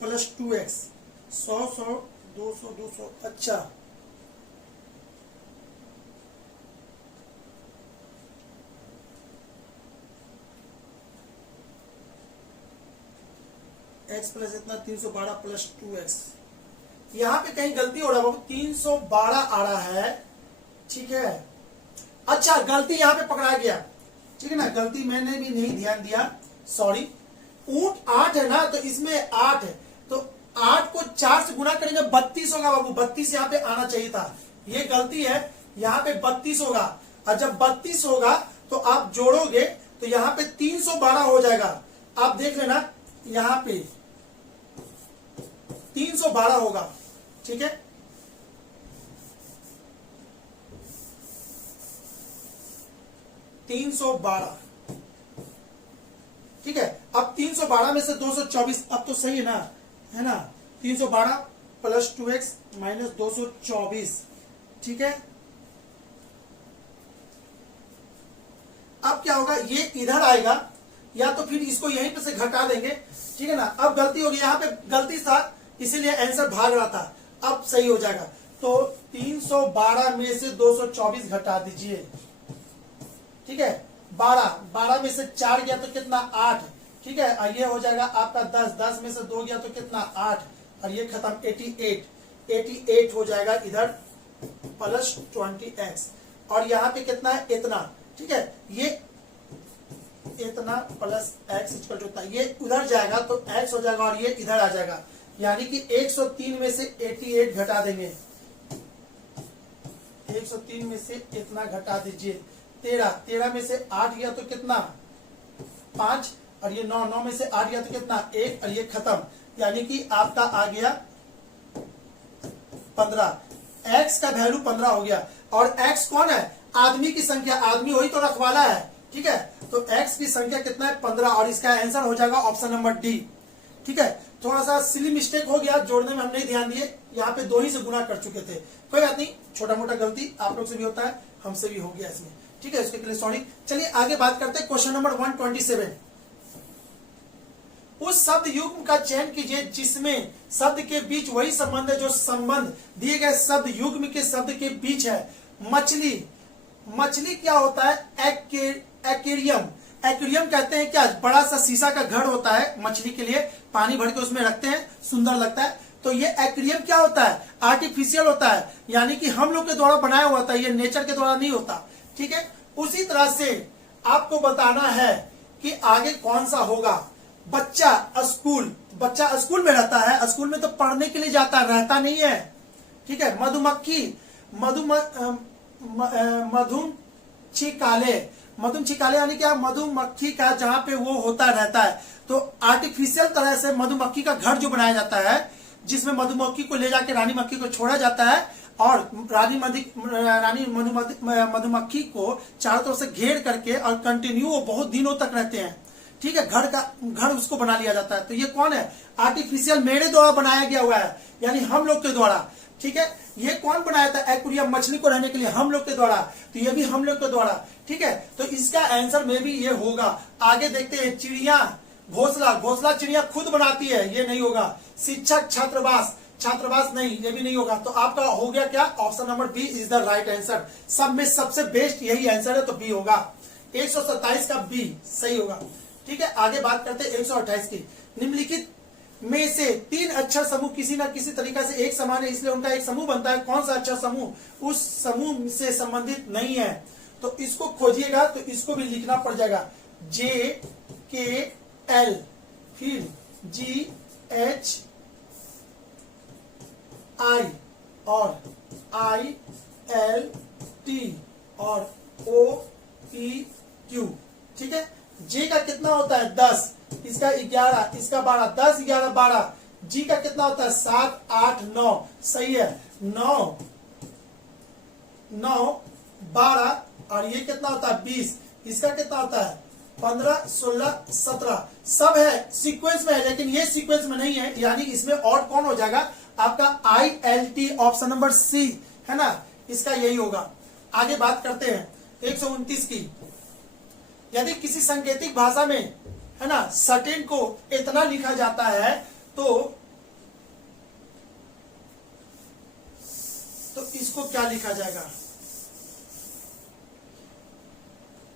प्लस 2x, 100 100 200 200, अच्छा x प्लस इतना 312 प्लस 2x, यहां पे कहीं गलती हो रहा है बाबू, 312 आ रहा है, ठीक है। अच्छा गलती यहां पे पकड़ा गया, ठीक है ना, गलती मैंने भी नहीं ध्यान दिया, सॉरी। ऊंट 8 है ना, तो इसमें 8 है, तो 8 को 4 से गुना करेंगे 32 होगा बाबू, 32 यहाँ पे आना चाहिए था, ये गलती है, यहाँ पे 32 होगा, और जब 32 होगा तो आप जोड़ोगे तो यहाँ पे 312 हो जाएगा, आप देख लेना यहाँ पे 312 होगा, ठीक है। ठीक है। अब 312 में से 224, अब तो सही है ना 312 प्लस 2x माइनस 224, ठीक है। अब क्या होगा, ये इधर आएगा, या तो फिर इसको यहीं पे से घटा देंगे, ठीक है ना। अब गलती होगी, यहाँ पे गलती था इसीलिए आंसर भाग रहा था, अब सही हो जाएगा। तो 312 में से 224 घटा दीजिए, ठीक है। 12 में से 4 गया तो कितना, 8, ठीक है। और ये हो जाएगा आपका 10 में से 2 गया तो कितना, 8, और ये खत्म 88 हो जाएगा इधर प्लस 20x, और यहाँ पे कितना है, इतना, ठीक है। ये इतना प्लस x इक्वल टू, ये उधर जाएगा तो x हो जाएगा, और ये इधर आ जाएगा, यानी कि 103 में से 88 घटा देंगे, 103 में से इतना घटा दीजिए, 13 में से 8 गया तो कितना, 5, और ये 9 में से 8 गया तो कितना, 1, और ये खत्म, यानी कि आपका आ गया 15, x का वैल्यू 15 हो गया। और x कौन है, आदमी की संख्या, आदमी वही तो रखवाला है, ठीक है। तो x की संख्या कितना है, 15, और इसका आंसर हो जाएगा ऑप्शन नंबर डी, ठीक है। थोड़ा सा सिली मिस्टेक हो गया, जोड़ने में हम नहीं ध्यान दिए, यहाँ पे 2 ही से गुना कर चुके थे, कोई बात नहीं, छोटा मोटा गलती आप लोग से भी होता है, हमसे भी हो गया इसमें, ठीक है। उसके लिए सॉरी। चलिए आगे बात करते हैं, क्वेश्चन नंबर 127। उस शब्द युग्म का चयन कीजिए जिसमें शब्द के बीच वही संबंध है जो संबंध दिए गए शब्द युग्म के शब्द के बीच है। मछली, मछली क्या होता है, एक्वेरियम, एक्वेरियम कहते हैं क्या, बड़ा सा शीशा का घर होता है मछली के लिए, पानी भर के उसमें रखते हैं, सुंदर लगता है। तो ये एक्वेरियम क्या होता है, आर्टिफिशियल होता है, यानी कि हम लोग के द्वारा बनाया हुआ था, ये नेचर के द्वारा नहीं होता, ठीक है। उसी तरह से आपको बताना है कि आगे कौन सा होगा। बच्चा स्कूल में रहता है, स्कूल में तो पढ़ने के लिए जाता है, रहता नहीं है, ठीक है। मधुमक्खी, मधुमक्षिकालय यानी क्या, मधुमक्खी का जहां पे वो होता रहता है। तो आर्टिफिशियल तरह से मधुमक्खी का घर जो बनाया जाता है, जिसमें मधुमक्खी को ले जाके रानी मक्खी को छोड़ा जाता है, और रानी मधुमक्खी को चारों तरफ से घेर करके और कंटिन्यू वो बहुत दिनों तक रहते हैं, ठीक है। घर उसको बना लिया जाता है। तो ये कौन है, आर्टिफिशियल, मेरे द्वारा बनाया गया हुआ है, यानी हम लोग के द्वारा, ठीक है। ये कौन बनाया था, एक्वेरियम, मछली को रहने के लिए, हम लोग के द्वारा, तो ये भी हम लोग के द्वारा, ठीक है। तो इसका आंसर में भी ये होगा। आगे देखते हैं, चिड़िया, घोंसला चिड़िया खुद बनाती है, ये नहीं होगा। शिक्षक, छात्रावास नहीं, ये भी नहीं होगा। तो आपका हो गया क्या, option number B is the right answer. सब में सबसे बेस्ट यही आंसर है, तो बी होगा। 127 का बी सही होगा, ठीक है। आगे बात करते हैं 128 की। निम्नलिखित में से 3 अक्षर समूह किसी न किसी तरीका से एक समान है, इसलिए उनका एक समूह बनता है। कौन सा अक्षर समूह उस समूह से संबंधित नहीं है, तो इसको खोजिएगा, तो इसको भी लिखना पड़ जाएगा, JKL, फिर GHI, और ILT और OPQ, ठीक है। J का कितना होता है 10, इसका 11, इसका 12, 10 11 12। G का कितना होता है 7 8 9, सही है 9 9 12, और ये कितना होता है 20, इसका कितना होता है 15 16 17। सब है सीक्वेंस में है, लेकिन ये सीक्वेंस में नहीं है, यानी इसमें और कौन हो जाएगा आपका ILT, ऑप्शन नंबर C है ना, इसका यही होगा। आगे बात करते हैं 129 की। यदि किसी सांकेतिक भाषा में है ना सर्टेन को इतना लिखा जाता है तो इसको क्या लिखा जाएगा,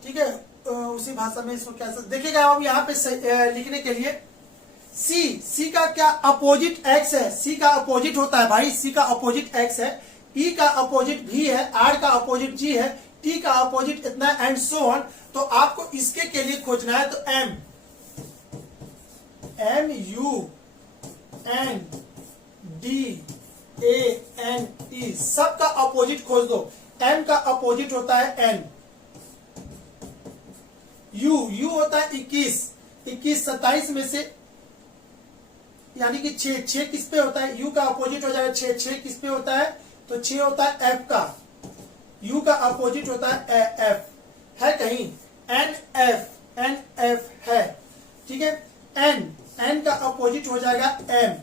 ठीक है। उसी भाषा में इसको क्या देखिएगा अब यहाँ पे लिखने के लिए सी का क्या अपोजिट एक्स है, सी का अपोजिट होता है भाई, सी का अपोजिट एक्स है, ई का अपोजिट भी है, आर का अपोजिट जी है, टी का अपोजिट इतना एंड सो ऑन। तो आपको इसके के लिए खोजना है तो MUNDANE सबका अपोजिट खोज दो। M का अपोजिट होता है N, U होता है 21 27 में से, यानी कि 6 किस पे होता है, U का अपोजिट हो जाएगा 6 किस पे होता है तो 6 होता है F का, U का अपोजिट होता है F है कहीं, NF है, ठीक है। N का अपोजिट हो जाएगा M,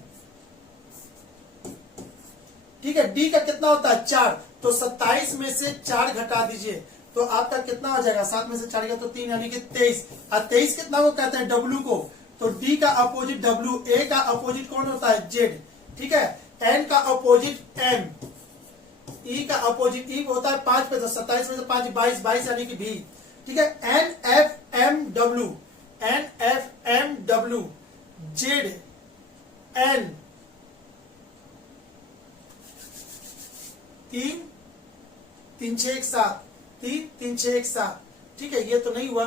ठीक है। D का कितना होता है 4, तो 27 में से 4 घटा दीजिए तो आपका कितना हो जाएगा, 7 में से 4 गया तो 3 यानी कि 23, और 23 कितना को कहते हैं W को, तो D का अपोजिट W, A का अपोजिट कौन होता है Z, ठीक है। N का अपोजिट M, E का अपोजिट E होता है 5 पे, तो 27 में से 5 22 यानी कि B, ठीक है। NFMW ZN 3 3 6 1 7 3 3 6 1 7, ठीक है। ये तो नहीं हुआ,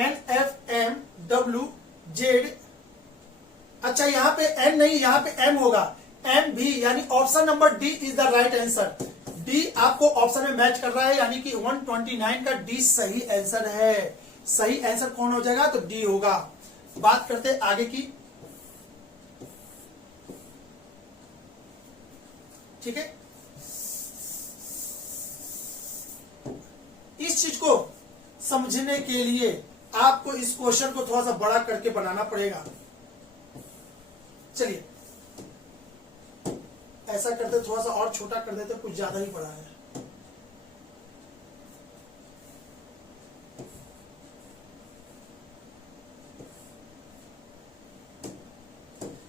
NFMW Z, अच्छा यहाँ पे N नहीं, यहाँ पे M होगा, M भी, यानी option number D is the right answer. D आपको ऑप्शन में मैच कर रहा है, यानी कि 129 का D सही आंसर है। सही आंसर कौन हो जाएगा तो D होगा। बात करते हैं आगे की, ठीक है। इस चीज को समझने के लिए आपको इस क्वेश्चन को थोड़ा सा बड़ा करके बनाना पड़ेगा। चलिए ऐसा करते, थोड़ा सा और छोटा कर देते, कुछ ज्यादा ही बड़ा है।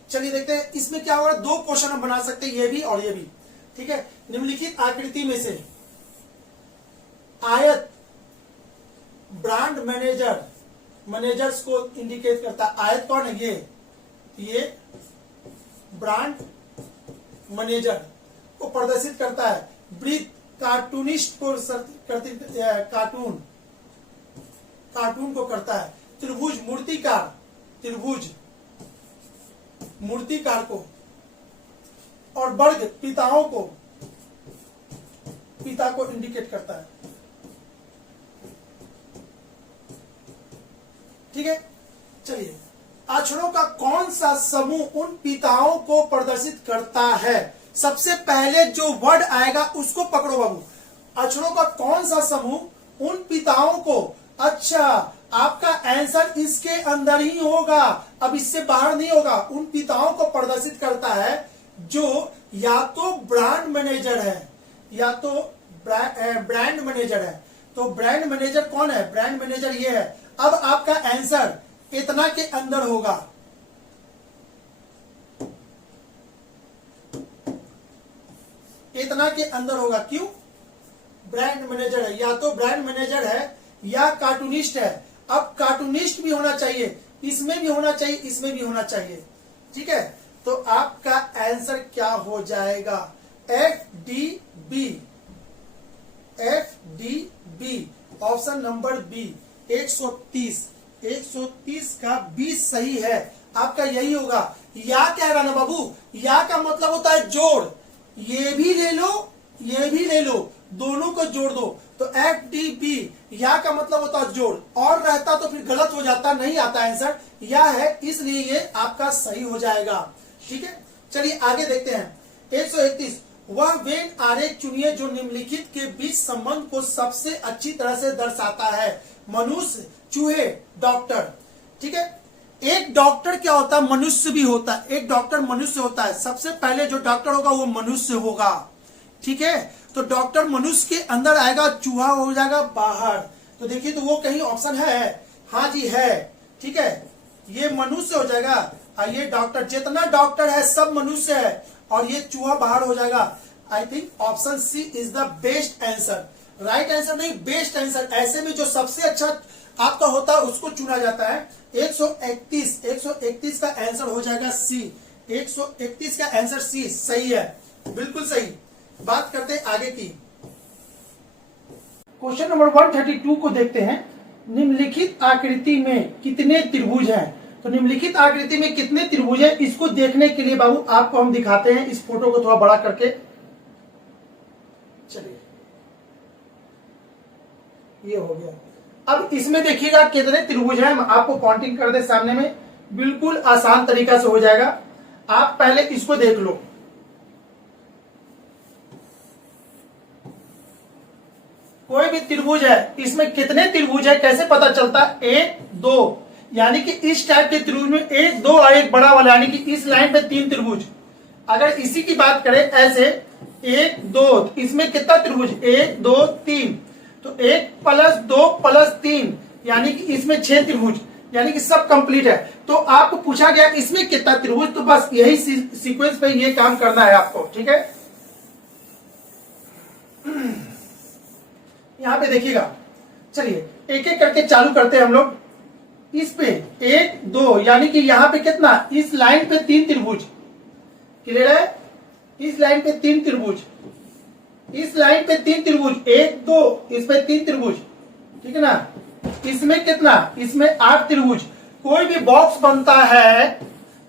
चलिए देखते हैं इसमें क्या होगा। 2 क्वेश्चन हम बना सकते हैं, ये भी और ये भी, ठीक है। निम्नलिखित आकृति में से आयत ब्रांड मैनेजर्स को इंडिकेट करता है। आयत कौन है, ये ब्रांड मैनेजर को प्रदर्शित करता है। वृत्त कार्टूनिस्ट को कार्टून को करता है। त्रिभुज मूर्तिकार को, और वर्ग पिता को इंडिकेट करता है, ठीक है। चलिए अक्षरों का कौन सा समूह उन पिताओं को प्रदर्शित करता है। सबसे पहले जो वर्ड आएगा उसको पकड़ो बाबू। अक्षरों का कौन सा समूह उन पिताओं को, अच्छा आपका आंसर इसके अंदर ही होगा, अब इससे बाहर नहीं होगा। उन पिताओं को प्रदर्शित करता है जो या तो ब्रांड मैनेजर है या तो ब्रांड मैनेजर है। तो ब्रांड मैनेजर कौन है, ब्रांड मैनेजर ये है। अब आपका आंसर इतना के अंदर होगा, इतना के अंदर होगा। क्यों, ब्रांड मैनेजर है, या तो ब्रांड मैनेजर है या कार्टूनिस्ट है। अब कार्टूनिस्ट भी होना चाहिए, इसमें भी होना चाहिए, इसमें भी होना चाहिए, ठीक है। तो आपका आंसर क्या हो जाएगा, FDB, ऑप्शन नंबर बी 130 का 20 सही है। आपका यही होगा। या क्या रहा ना बाबू, या का मतलब होता है जोड़, ये भी ले लो, ये भी ले लो, दोनों को जोड़ दो तो FDB, या का मतलब होता है जोड़, और रहता तो फिर गलत हो जाता, नहीं आता आंसर, या है, इसलिए ये आपका सही हो जाएगा। ठीक है, चलिए आगे देखते हैं। 131, वह वेन आरेख चुनिए जो निम्नलिखित के बीच संबंध को सबसे अच्छी तरह से दर्शाता है। मनुष्य, चूहे, डॉक्टर। ठीक है, एक डॉक्टर क्या होता है, मनुष्य भी होता है, एक डॉक्टर मनुष्य होता है। सबसे पहले जो डॉक्टर होगा वो मनुष्य होगा। ठीक है, तो डॉक्टर मनुष्य के अंदर आएगा, चूहा हो जाएगा बाहर। तो देखिए, तो वो कहीं ऑप्शन है? हाँ जी है। ठीक है, ये मनुष्य हो जाएगा और ये डॉक्टर, जितना डॉक्टर है सब मनुष्य है, और ये चूहा बाहर हो जाएगा। I think option C is the best answer. Right answer नहीं, बेस्ट आंसर। ऐसे में जो सबसे अच्छा आपका होता है उसको चुना जाता है। 131 का आंसर हो जाएगा सी। 131 का आंसर सी सही है, बिल्कुल सही। बात करते हैं आगे की। क्वेश्चन नंबर 132 को देखते हैं। निम्नलिखित आकृति में कितने त्रिभुज हैं? तो निम्नलिखित आकृति में कितने त्रिभुज हैं, इसको देखने के लिए बाबू आपको हम दिखाते हैं इस फोटो को थोड़ा बड़ा करके। चलिए, ये हो गया। अब इसमें देखिएगा कितने त्रिभुज हैं, आपको काउंटिंग कर दे सामने में, बिल्कुल आसान तरीका से हो जाएगा। आप पहले इसको देख लो। कोई भी त्रिभुज है, इसमें कितने त्रिभुज है कैसे पता चलता है? 1 2, यानी कि इस टाइप के त्रिभुज में 1 2 और एक बड़ा वाला, यानी कि इस लाइन पे 3 त्रिभुज। अगर इसी की बात करें ऐसे 1 2, इसमें कितना त्रिभुज? 1 2 3, तो 1 + 2 + 3, यानी कि इसमें 6 त्रिभुज, यानी कि सब कंप्लीट है। तो आपको पूछा गया इसमें कितना त्रिभुज, तो बस यही सीक्वेंस पे ये काम करना है आपको। ठीक है, यहां पे देखिएगा। चलिए एक एक करके चालू करते हैं हम लोग। इस पे 1 2, यानी कि यहां पे कितना? इस लाइन पे 3 त्रिभुज। क्लियर है? इस लाइन पे 3 त्रिभुज, इस लाइन पे 3 त्रिभुज, 1 2, इस पे 3 त्रिभुज। ठीक है ना? इसमें कितना? इसमें 8 त्रिभुज। कोई भी बॉक्स बनता है,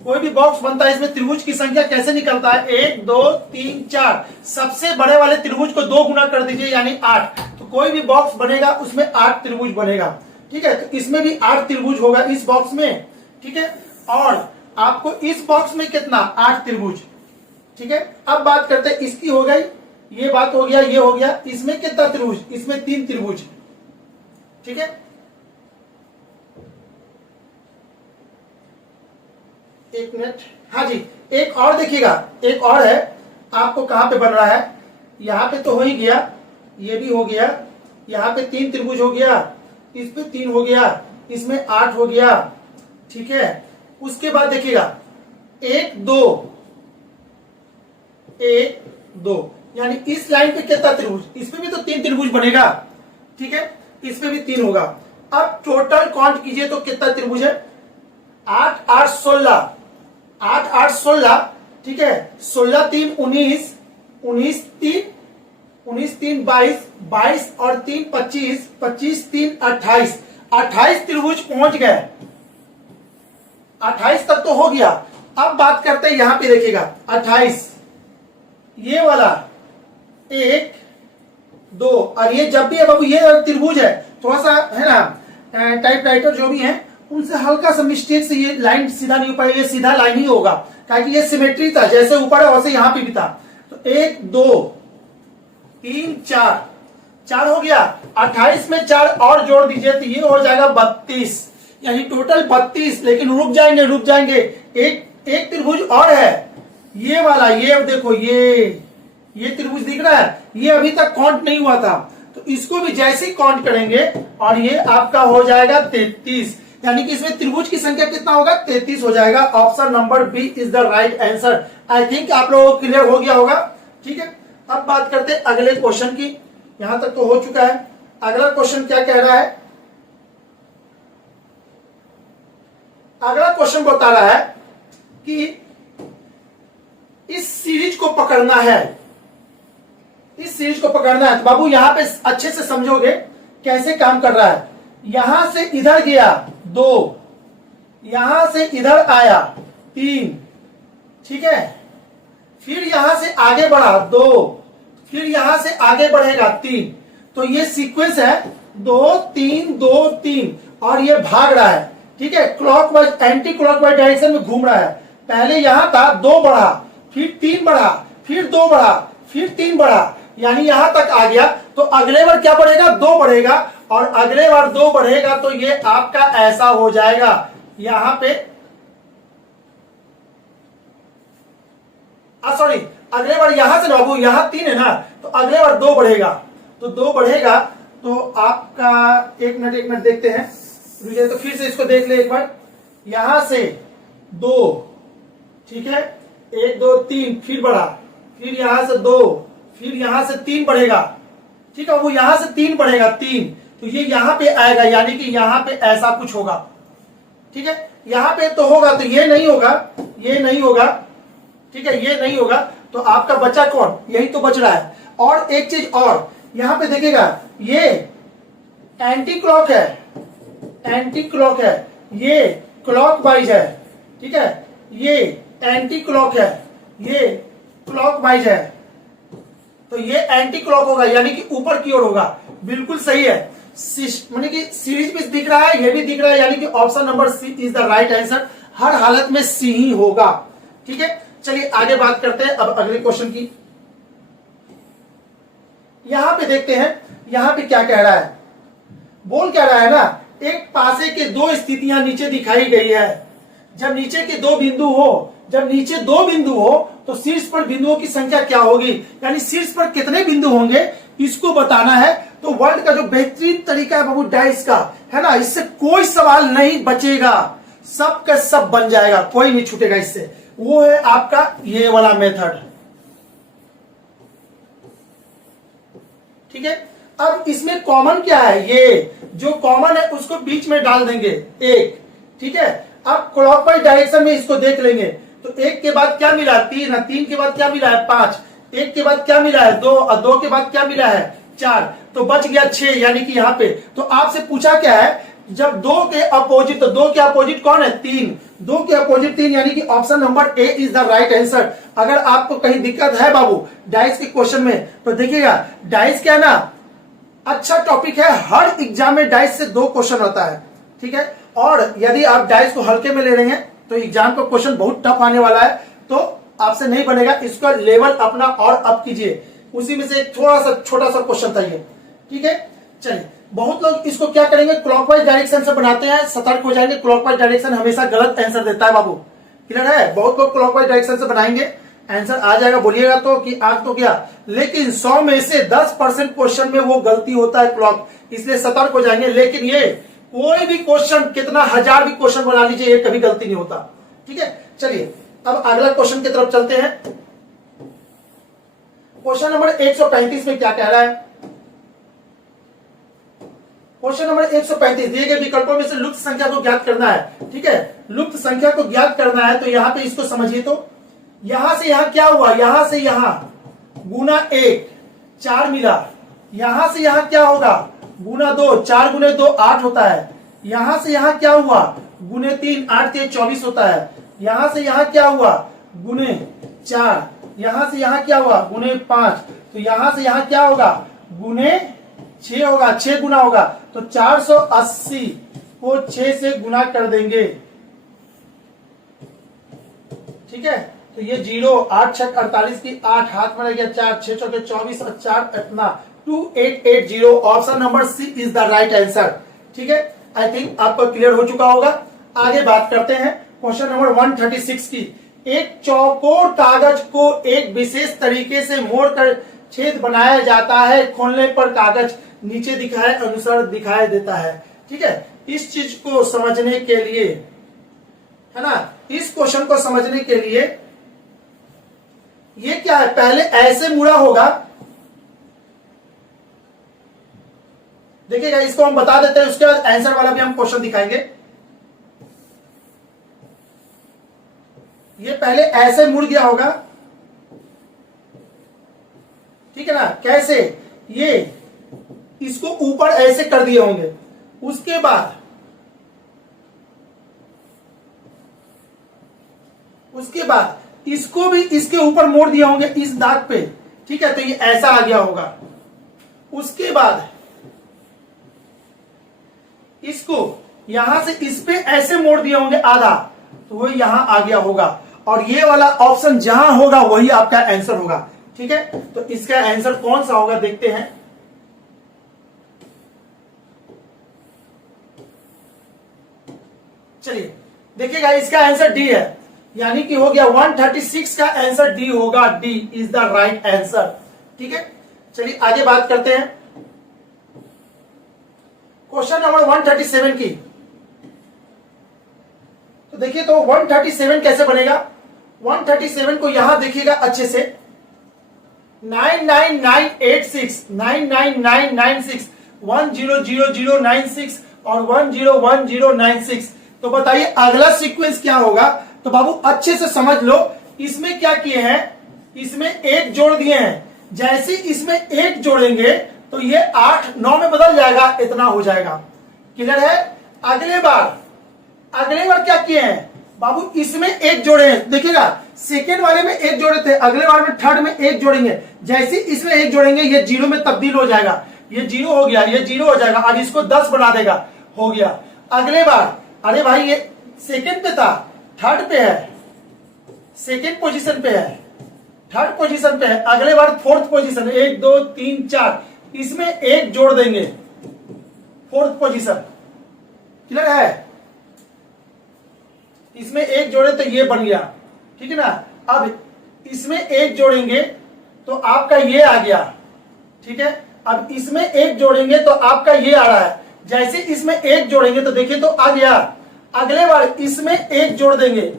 कोई भी बॉक्स बनता है, इसमें त्रिभुज की संख्या कैसे निकलता है? 1 2 3 4, सबसे बड़े वाले त्रिभुज को 2 गुना कर दीजिए, यानी 8। तो कोई भी बॉक्स बनेगा उसमें 8 त्रिभुज बनेगा। ठीक है, तो इसमें भी 8 त्रिभुज होगा इस बॉक्स में। ठीक है, और आपको इस बॉक्स में कितना? 8 त्रिभुज। ठीक है, अब बात करते हैं इसकी। हो गई ये बात, हो गया ये हो गया। इसमें कितना त्रिभुज? इसमें 3 त्रिभुज। ठीक है, एक मिनट। हाँ जी, एक और देखिएगा, एक और है। आपको कहां पे बन रहा है? यहां पे तो हो ही गया, ये भी हो गया, यहां पे 3 त्रिभुज हो गया, इस पे 3 हो गया, इसमें 8 हो गया। ठीक है, उसके बाद देखिएगा 1 2 1 2, यानी इस लाइन पे कितना त्रिभुज? इसमें भी तो 3 त्रिभुज बनेगा। ठीक है, इस पे भी 3 होगा। अब टोटल काउंट कीजिए तो कितना त्रिभुज है? 8 8 16, 8 8 16। ठीक है, 16 3 19, 19 3 19 3 22, 22 और 3 25, 25 3 28, 28 त्रिभुज पहुंच गए। 28 तक तो हो गया। अब बात करते हैं, यहां पे देखिएगा 28, ये वाला 1 2, और ये जब भी है बाबू ये त्रिभुज है, थोड़ा सा है ना, टाइपराइटर जो भी है उनसे हल्का सा मिस्टेक से ये लाइन सीधा नहीं हो पाएगा, ये सीधा लाइन ही होगा, क्योंकि ये सिमेट्री था, जैसे ऊपर है वैसे यहां पे भी था। तो 1 2 3 4, 4 हो गया। 28 में 4 और जोड़ दीजिए तो ये हो जाएगा 32, यानी टोटल 32। लेकिन रुक जाएंगे, एक त्रिभुज और है, ये वाला, ये देखो, ये त्रिभुज दिख रहा है, ये अभी तक काउंट नहीं हुआ था, तो इसको भी जैसे ही काउंट करेंगे और ये आपका हो जाएगा 33, यानी कि इसमें त्रिभुज की संख्या कितना होगा? 33 हो जाएगा। Option number B is the right answer. I think आप लोगों को क्लियर हो गया होगा। ठीक है, अब बात करते हैं अगले क्वेश्चन की। यहां तक तो हो चुका है। अगला क्वेश्चन क्या कह रहा है? अगला क्वेश्चन बता रहा है कि इस सीरीज को पकड़ना है, इस सीरीज को पकड़ना है। तो बाबू यहां पे अच्छे से समझोगे कैसे काम कर रहा है। यहां से इधर गया 2, यहां से इधर आया 3, ठीक है, फिर यहां से आगे बढ़ा 2, फिर यहां से आगे बढ़ेगा 3। तो ये सीक्वेंस है 2 3 2 3 और ये भाग रहा है, ठीक है, क्लॉकवाइज एंटी क्लॉकवाइज डायरेक्शन में घूम रहा है। पहले यहां था 2 बढ़ा, फिर 3 बढ़ा, फिर 2 बढ़ा, फिर 3 बढ़ा, यानी यहां तक आ गया। तो अगले बार क्या बढ़ेगा, 2 बढ़ेगा, और अगले बार 2 बढ़ेगा तो ये आपका ऐसा हो जाएगा। यहां पे सॉरी, अगले बार यहां से बाबू यहां 3 है ना, तो अगले बार 2 बढ़ेगा। तो 2 बढ़ेगा तो आपका एक मिनट देखते हैं, तो फिर से इसको देख ले एक बार। यहां से 2, ठीक है, 1 2 3, फिर बढ़ा, फिर यहां से 2, फिर यहां से 3 बढ़ेगा, ठीक है, वो यहां से 3 बढ़ेगा 3, तो ये यहां पे आएगा, यानी कि यहां पे ऐसा कुछ होगा, ठीक है। यहां पे तो होगा, तो ये नहीं होगा, ये नहीं होगा, ठीक है, ये नहीं होगा। तो आपका बचा कौन, यही तो बच रहा है। और एक चीज और यहां पे देखिएगा, ये एंटी क्लॉक है, एंटी क्लॉक है, ये क्लॉक वाइज है, ठीक है, ये एंटी क्लॉक है, ये क्लॉक वाइज है, तो ये एंटी क्लॉक होगा, यानी कि ऊपर की ओर होगा। बिल्कुल सही है, मानी कि सीरीज भी दिख रहा है, ये भी दिख रहा है, यानी कि option number C is the right answer. हर हालत में सी ही होगा, ठीक है। चलिए आगे बात करते हैं अब अगले क्वेश्चन की। यहां पे देखते हैं, यहां पे क्या कह रहा है, बोल क्या रहा है ना, एक पासे के 2 स्थितियां नीचे दिखाई गई है। जब नीचे के 2 बिंदु हो, जब नीचे 2 बिंदु हो तो शीर्ष पर बिंदुओं की संख्या क्या होगी, यानी शीर्ष पर कितने बिंदु होंगे इसको बताना है। तो वर्ल्ड का जो बेहतरीन तरीका है बाबू डाइस का, है ना, इससे कोई सवाल नहीं बचेगा, सब का सब बन जाएगा, कोई नहीं छूटेगा इससे। वो है आपका ये वाला मेथड, ठीक है। अब इसमें कॉमन क्या है, ये जो कॉमन है उसको बीच में डाल देंगे 1, ठीक है। अब क्लॉकवाइज डायरेक्शन में इसको देख लेंगे, तो 1 के बाद क्या मिला 3 है, 3 के बाद क्या मिला है 5, 1 के बाद क्या मिला है 2 और 2 के बाद क्या मिला है 4, तो बच गया 6, यानी कि यहां पे। तो आपसे पूछा क्या है, जब 2 के अपोजिट, तो 2 के अपोजिट कौन है 3, 2 के अपोजिट 3, यानी कि option number A is the right answer. अगर आपको कहीं दिक्कत है बाबू डाइस के क्वेश्चन में, तो देखिएगा डाइस क्या ना अच्छा टॉपिक है, हर एग्जाम में डाइस से 2 क्वेश्चन होता है, ठीक है। और यदि आप डाइस को हल्के में ले रहे हैं तो एग्जाम का क्वेश्चन बहुत टफ आने वाला है, तो आपसे नहीं बनेगा, इसका लेवल अपना और अप कीजिए। उसी में से एक थोड़ा सा छोटा सा क्वेश्चन था ये, ठीक है। चलिए, बहुत लोग इसको क्या करेंगे, क्लॉकवाइज डायरेक्शन से बनाते हैं, सतर्क हो जाएंगे, क्लॉकवाइज डायरेक्शन हमेशा गलत आंसर देता है बाबू, क्लियर है। बहुत लोग क्लॉकवाइज डायरेक्शन से बनाएंगे, आंसर आ जाएगा, बोलिएगा तो कि आज तो क्या, लेकिन 100 में से 10% क्वेश्चन में वो गलती होता है क्लॉक, इसलिए सतर्क हो जाएंगे। लेकिन ये कोई भी क्वेश्चन, कितना 1000 भी क्वेश्चन बना लीजिए, ये कभी गलती नहीं होता, ठीक है। चलिए अब अगला क्वेश्चन की तरफ चलते हैं। क्वेश्चन नंबर 135 में क्या कह रहा है, क्वेश्चन नंबर 135, दिए गए विकल्पों में से लुप्त संख्या को ज्ञात करना है, ठीक है। लुप्त संख्या को ज्ञात करना है, तो यहां पे इसको समझिए, तो यहां से यहां क्या हुआ, यहां से यहां गुना 1 4 मिला, यहां से यहां क्या होगा गुना 2, 4 गुने 2 8 होता है, यहां से यहां क्या हुआ गुने 3 8 के 24 होता है, यहां से यहां क्या हुआ गुने 4, यहां से यहां क्या हुआ गुने 5, तो यहां से यहां क्या होगा गुने 6 होगा, 6 गुना होगा, तो 480 को 6 से गुना कर देंगे, ठीक है। तो ये 0 8 6 48 की 8 हाथ में रह गया, 4 6 चौके 24 और 4 इतना 2880, option number C is the right answer, ठीक है। आई थिंक आपको क्लियर हो चुका होगा। आगे बात करते हैं क्वेश्चन नंबर 136 की। एक चौकोर कागज को एक विशेष तरीके से मोड़कर छेद बनाया जाता है, खोलने पर कागज नीचे दिखाए अनुसार दिखाई देता है, ठीक है। इस चीज को समझने के लिए, है ना, इस क्वेश्चन को समझने के लिए ये क्या है, पहले ऐसे मुड़ा होगा, देखिएगा इसको हम बता देते हैं, उसके बाद आंसर वाला भी हम क्वेश्चन दिखाएंगे। ये पहले ऐसे मुड़ गया होगा, ठीक है ना, कैसे, ये इसको ऊपर ऐसे कर दिए होंगे, उसके बाद इसको भी इसके ऊपर मोड़ दिया होंगे इस दाग पे, ठीक है, तो ये ऐसा आ गया होगा। उसके बाद इसको यहां से इस पे ऐसे मोड़ दिया होंगे आधा, तो वो यहां आ गया होगा। और ये वाला ऑप्शन जहां होगा वही आपका आंसर होगा, ठीक है। तो इसका आंसर कौन सा होगा देखते हैं। चलिए देखिएगा, इसका आंसर डी है, यानी कि हो गया 136 का आंसर डी होगा। D is the right answer, ठीक है। चलिए आगे बात करते हैं क्वेश्चन नंबर 137 की। तो देखिए, तो 137 कैसे बनेगा। 137 को यहां देखिएगा अच्छे से, 99986 99996 100096 और 101096। तो बताइए अगला सीक्वेंस क्या होगा। तो बाबू अच्छे से समझ लो, इसमें क्या किए हैं, इसमें एक जोड़ दिए हैं, जैसे इसमें एक जोड़ेंगे तो ये 8 9 में बदल जाएगा, इतना हो जाएगा। क्लियर है। अगले बार क्या किए हैं बाबू, इसमें एक जोड़े हैं, देखिएगा सेकेंड वाले में एक जोड़े थे, अगले बार में थर्ड में एक जोड़ेंगे, जैसे इसमें एक जोड़ेंगे ये 0 में तब्दील हो जाएगा, ये 0 हो गया, ये 0 हो जाएगा, अब इसको 10 बना देगा, हो गया। अगले बार, अरे भाई ये सेकेंड पे था, थर्ड पे है, सेकेंड पोजीशन पे है, थर्ड पोजीशन पे है, अगले बार फोर्थ पोजीशन, 1 2 3 4, इसमें एक जोड़ देंगे, फोर्थ पोजीशन। क्लियर है। इसमें एक जोड़े तो ये बन गया, ठीक है ना। अब इसमें एक जोड़ेंगे तो आपका ये आ गया, ठीक है। अब इसमें एक जोड़ेंगे तो आपका ये आ रहा है, जैसे इसमें एक जोड़ेंगे तो देखिए तो आ गया। अगले बार इसमें एक जोड़ देंगे,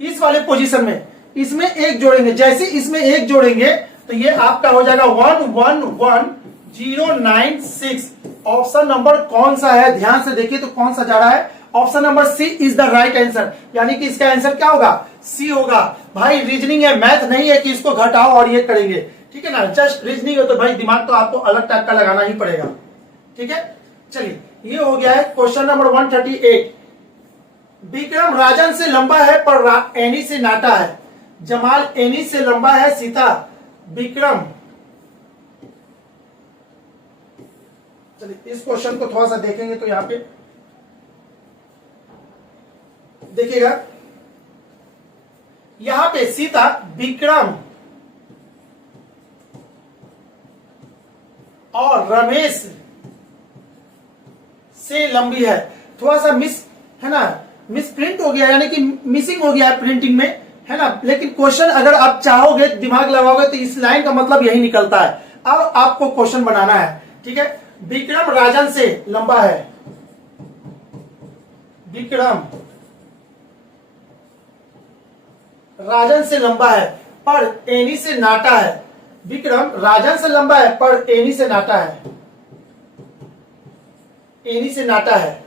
इस वाले पोजीशन में इसमें एक जोड़ेंगे, जैसे इसमें एक जोड़ेंगे तो ये आपका हो जाएगा 111096। ऑप्शन नंबर कौन सा है, ध्यान से देखिए तो कौन सा जा रहा है। Option number C is the right answer, यानी कि इसका आंसर क्या होगा, सी होगा। भाई रीजनिंग है, मैथ नहीं है कि इसको घटाओ और ये करेंगे, ठीक है ना। जस्ट रीजनिंग है तो भाई दिमाग तो आपको अलग टाइप का लगाना ही पड़ेगा, ठीक है। चलिए ये हो गया है क्वेश्चन नंबर 138। विक्रम राजन से लंबा है पर एनी से नाटा है, जमाल एनी से लंबा है, सीता विक्रम। चलिए इस क्वेश्चन को थोड़ा सा देखेंगे तो यहां पे देखिएगा, यहां पे सीता विक्रम और रमेश से लंबी है। थोड़ा सा मिस है ना, मिस प्रिंट हो गया, यानी कि मिसिंग हो गया है प्रिंटिंग में, है ना। लेकिन क्वेश्चन अगर आप चाहोगे, दिमाग लगाओगे तो इस लाइन का मतलब यही निकलता है। अब आपको क्वेश्चन बनाना है, ठीक है। विक्रम राजन से लंबा है, विक्रम राजन से लंबा है पर एनी से नाटा है। विक्रम राजन से लंबा है पर एनी से नाटा है, एनी से नाटा है,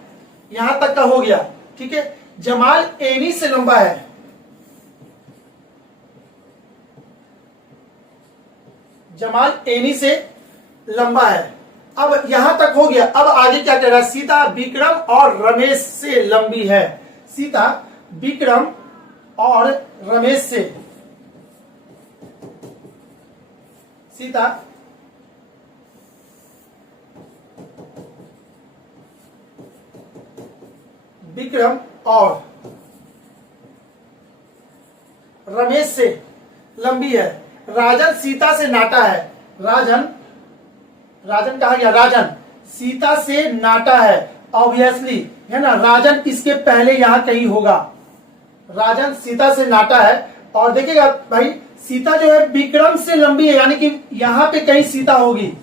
यहां तक का हो गया, ठीक है। जमाल एनी से लंबा है, जमाल एनी से लंबा है। अब यहां तक हो गया, अब आगे क्या कह रहा है, सीता विक्रम और रमेश से लंबी है, सीता विक्रम और रमेश से, सीता विक्रम और रमेश से लंबी है। राजन सीता से नाटा है, राजन कहा गया, राजन सीता से नाटा है, ऑब्वियसली है ना। राजन इसके पहले यहां कहीं होगा, राजन सीता से नाटा है। और देखिएगा भाई, सीता जो है विक्रम से लंबी है, यानी कि यहां पे कहीं सीता होगी,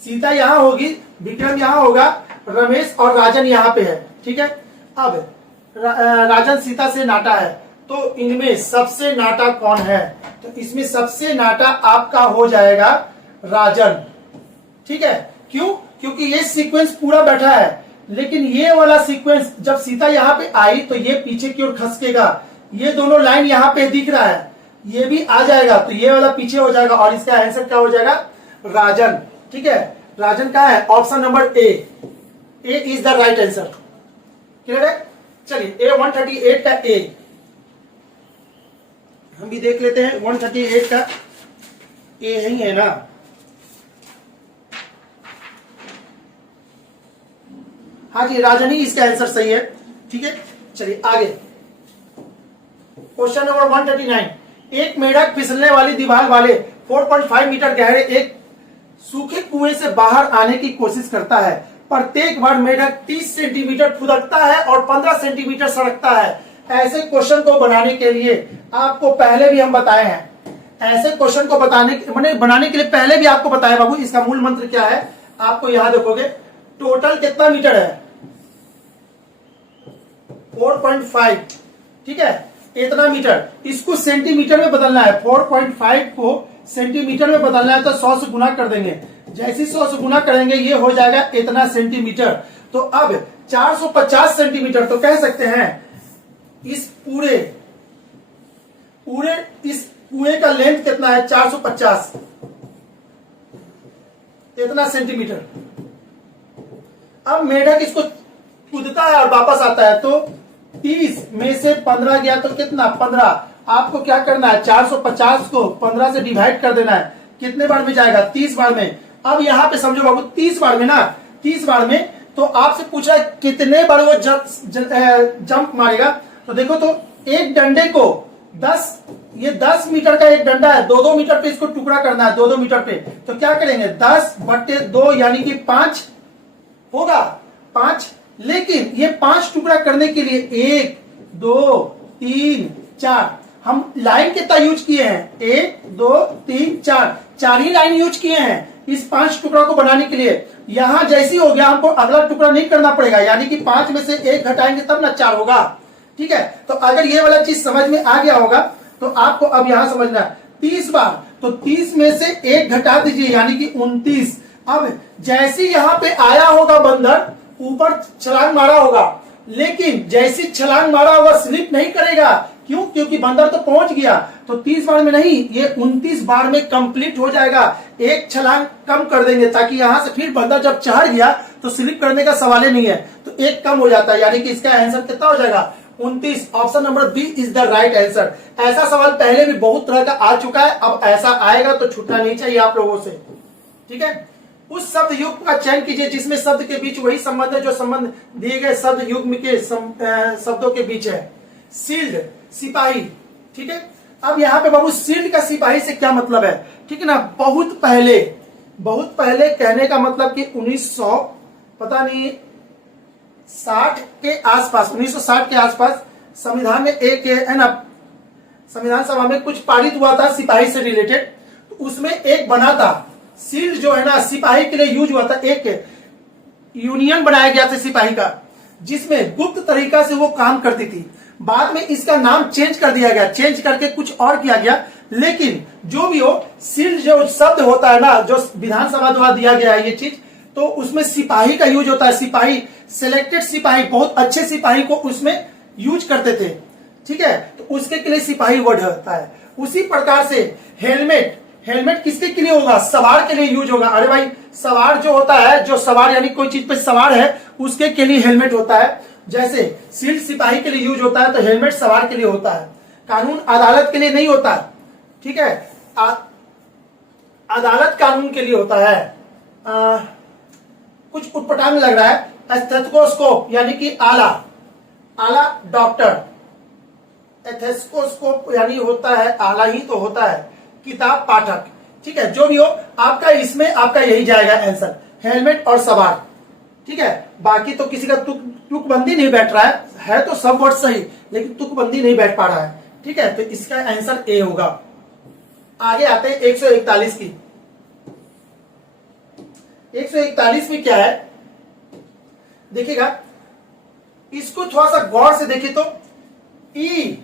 सीता यहां होगी, विक्रम यहां होगा, रमेश और राजन यहां पे है, ठीक है। अब राजन सीता से नाटा है, तो इनमें सबसे नाटा कौन है, तो इसमें सबसे नाटा आपका हो जाएगा राजन, ठीक है। क्यों, क्योंकि ये सीक्वेंस पूरा बैठा है, लेकिन ये वाला सीक्वेंस जब सीता यहां पे आई तो ये पीछे की ओर खसकेगा, ये दोनों लाइन यहां पे दिख रहा है, ये भी आ जाएगा तो ये वाला पीछे हो जाएगा, और इसका आंसर क्या हो जाएगा, राजन, ठीक है। राजन का है option number A is the right answer. Clear है। चलिए A 138 का ए। हम भी देख लेते हैं 138 का ए ही है ना। हाँ जी राजनी, इसका आंसर सही है। ठीक है, चलिए आगे। क्वेश्चन नंबर 139, एक मेढक फिसलने वाली दीवार वाले 4.5 मीटर गहरे एक सूखे कुएं से बाहर आने की कोशिश करता है। प्रत्येक बार मेढक 30 सेंटीमीटर फुदकता है और 15 सेंटीमीटर सड़कता है। ऐसे क्वेश्चन को बनाने के लिए आपको पहले भी हम बताए हैं, ऐसे क्वेश्चन को बनाने के लिए पहले भी आपको बताया बाबू। इसका मूल मंत्र क्या है, आपको यहां देखोगे टोटल कितना मीटर है 4.5, ठीक है, इतना मीटर। इसको सेंटीमीटर में बदलना है, 4.5 को सेंटीमीटर में बदलना है तो 100 से गुना कर देंगे। जैसे 100 से गुना करेंगे ये हो जाएगा इतना सेंटीमीटर। तो अब 450 सेंटीमीटर, तो कह सकते हैं इस पूरे इस कुएं का लेंथ कितना है 450 इतना सेंटीमीटर। अब मेढक इसको कूदता है और वापस आता है, तो 30 में से 15 गया तो कितना 15। आपको क्या करना है 450 को 15 से डिवाइड कर देना है। कितने बार में जाएगा 30 बार में। अब यहां पे समझो बाबू 30 बार में ना, 30 बार में तो आपसे पूछा है कितने बार वो जंप मारेगा। तो देखो तो एक डंडे को 10 मीटर का एक डंडा है, 2-2 मीटर पे इसको टुकड़ा करना है, 2-2 मीटर पे। तो क्या करेंगे 10/2 यानी कि 5 होगा, 5। लेकिन ये 5 टुकड़ा करने के लिए 1 2 3 4 हम लाइन कितना यूज किए हैं 1 2 3 4 ही लाइन यूज किए हैं इस 5 टुकड़ा को बनाने के लिए। यहां जैसी हो गया हमको अगला टुकड़ा नहीं करना पड़ेगा, यानी कि 5 में से 1 घटाएंगे तब ना 4 होगा। ठीक है, तो अगर ये वाला चीज समझ में आ गया होगा तो आपको अब यहां समझना है 30 बार, तो 30 में से 1 घटा दीजिए यानी कि 29। अब जैसे यहां पे आया होगा बंदर, ऊपर छलांग मारा होगा, लेकिन जैसी छलांग मारा होगा स्लिप नहीं करेगा। क्यों? क्योंकि बंदर तो पहुंच गया। तो 30 बार में नहीं, ये 29 बार में कंप्लीट हो जाएगा। एक छलांग कम कर देंगे ताकि यहां से फिर बंदर जब चढ़ गया तो स्लिप करने का सवाल ही नहीं है, तो एक कम हो जाता है, यानी कि इसका आंसर कितना हो जाएगा 29। Option number B is the right answer. ऐसा सवाल पहले भी बहुत तरह का आ चुका है, अब ऐसा आएगा तो छूटना नहीं चाहिए आप लोगों से। ठीक है, उस शब्द युग्म का चयन कीजिए जिसमें शब्द के बीच वही संबंध है जो संबंध दिए गए शब्द युग्म के शब्दों के बीच है। शील्ड सिपाही, ठीक है। अब यहाँ पे बाबू शील्ड का सिपाही से क्या मतलब है, ठीक है ना। बहुत पहले कहने का मतलब कि 1900 पता नहीं 60 के आसपास, 1960 के आसपास संविधान में एक है ना, संविधान सभा में कुछ पारित हुआ था सिपाही से रिलेटेड। तो उसमें एक बना था शील्ड जो है ना सिपाही के लिए यूज हुआ था। एक यूनियन बनाया गया था सिपाही का जिसमें गुप्त तरीका से वो काम करती थी। बाद में इसका नाम चेंज कर दिया गया, चेंज करके कुछ और किया गया। लेकिन जो भी हो, शील्ड जो शब्द होता है ना, जो विधानसभा द्वारा दिया गया है ये चीज, तो उसमें सिपाही का यूज होता है। सिपाही, सिलेक्टेड सिपाही, बहुत अच्छे सिपाही को उसमें यूज करते थे। ठीक है, तो उसके के लिए सिपाही वर्ड होता है। उसी प्रकार से हेलमेट, हेलमेट किसके के लिए होगा, सवार के लिए यूज होगा। अरे भाई सवार जो होता है, जो सवार यानी कोई चीज पे सवार है, उसके के लिए हेलमेट होता है। जैसे शील्ड सिपाही के लिए यूज होता है तो हेलमेट सवार के लिए होता है। कानून अदालत के लिए नहीं होता, ठीक है, अदालत कानून के लिए होता है। कुछ उटपटांग लग रहा है। स्टेथोस्कोप यानी कि आला डॉक्टर, एथेस्कोस्कोप यानी होता है आला ही तो होता है किताब पाठक। ठीक है, जो भी हो आपका इसमें आपका यही जाएगा आंसर, हेलमेट और सवार। ठीक है, बाकी तो किसी का तुकबंदी नहीं बैठ रहा है तो सब वर्ड सही, लेकिन तुकबंदी नहीं बैठ पा रहा है। ठीक है, तो इसका आंसर ए होगा। आगे आते हैं 141 की। 141 में क्या है देखिएगा, इसको थोड़ा सा गौर से देखिए तो ई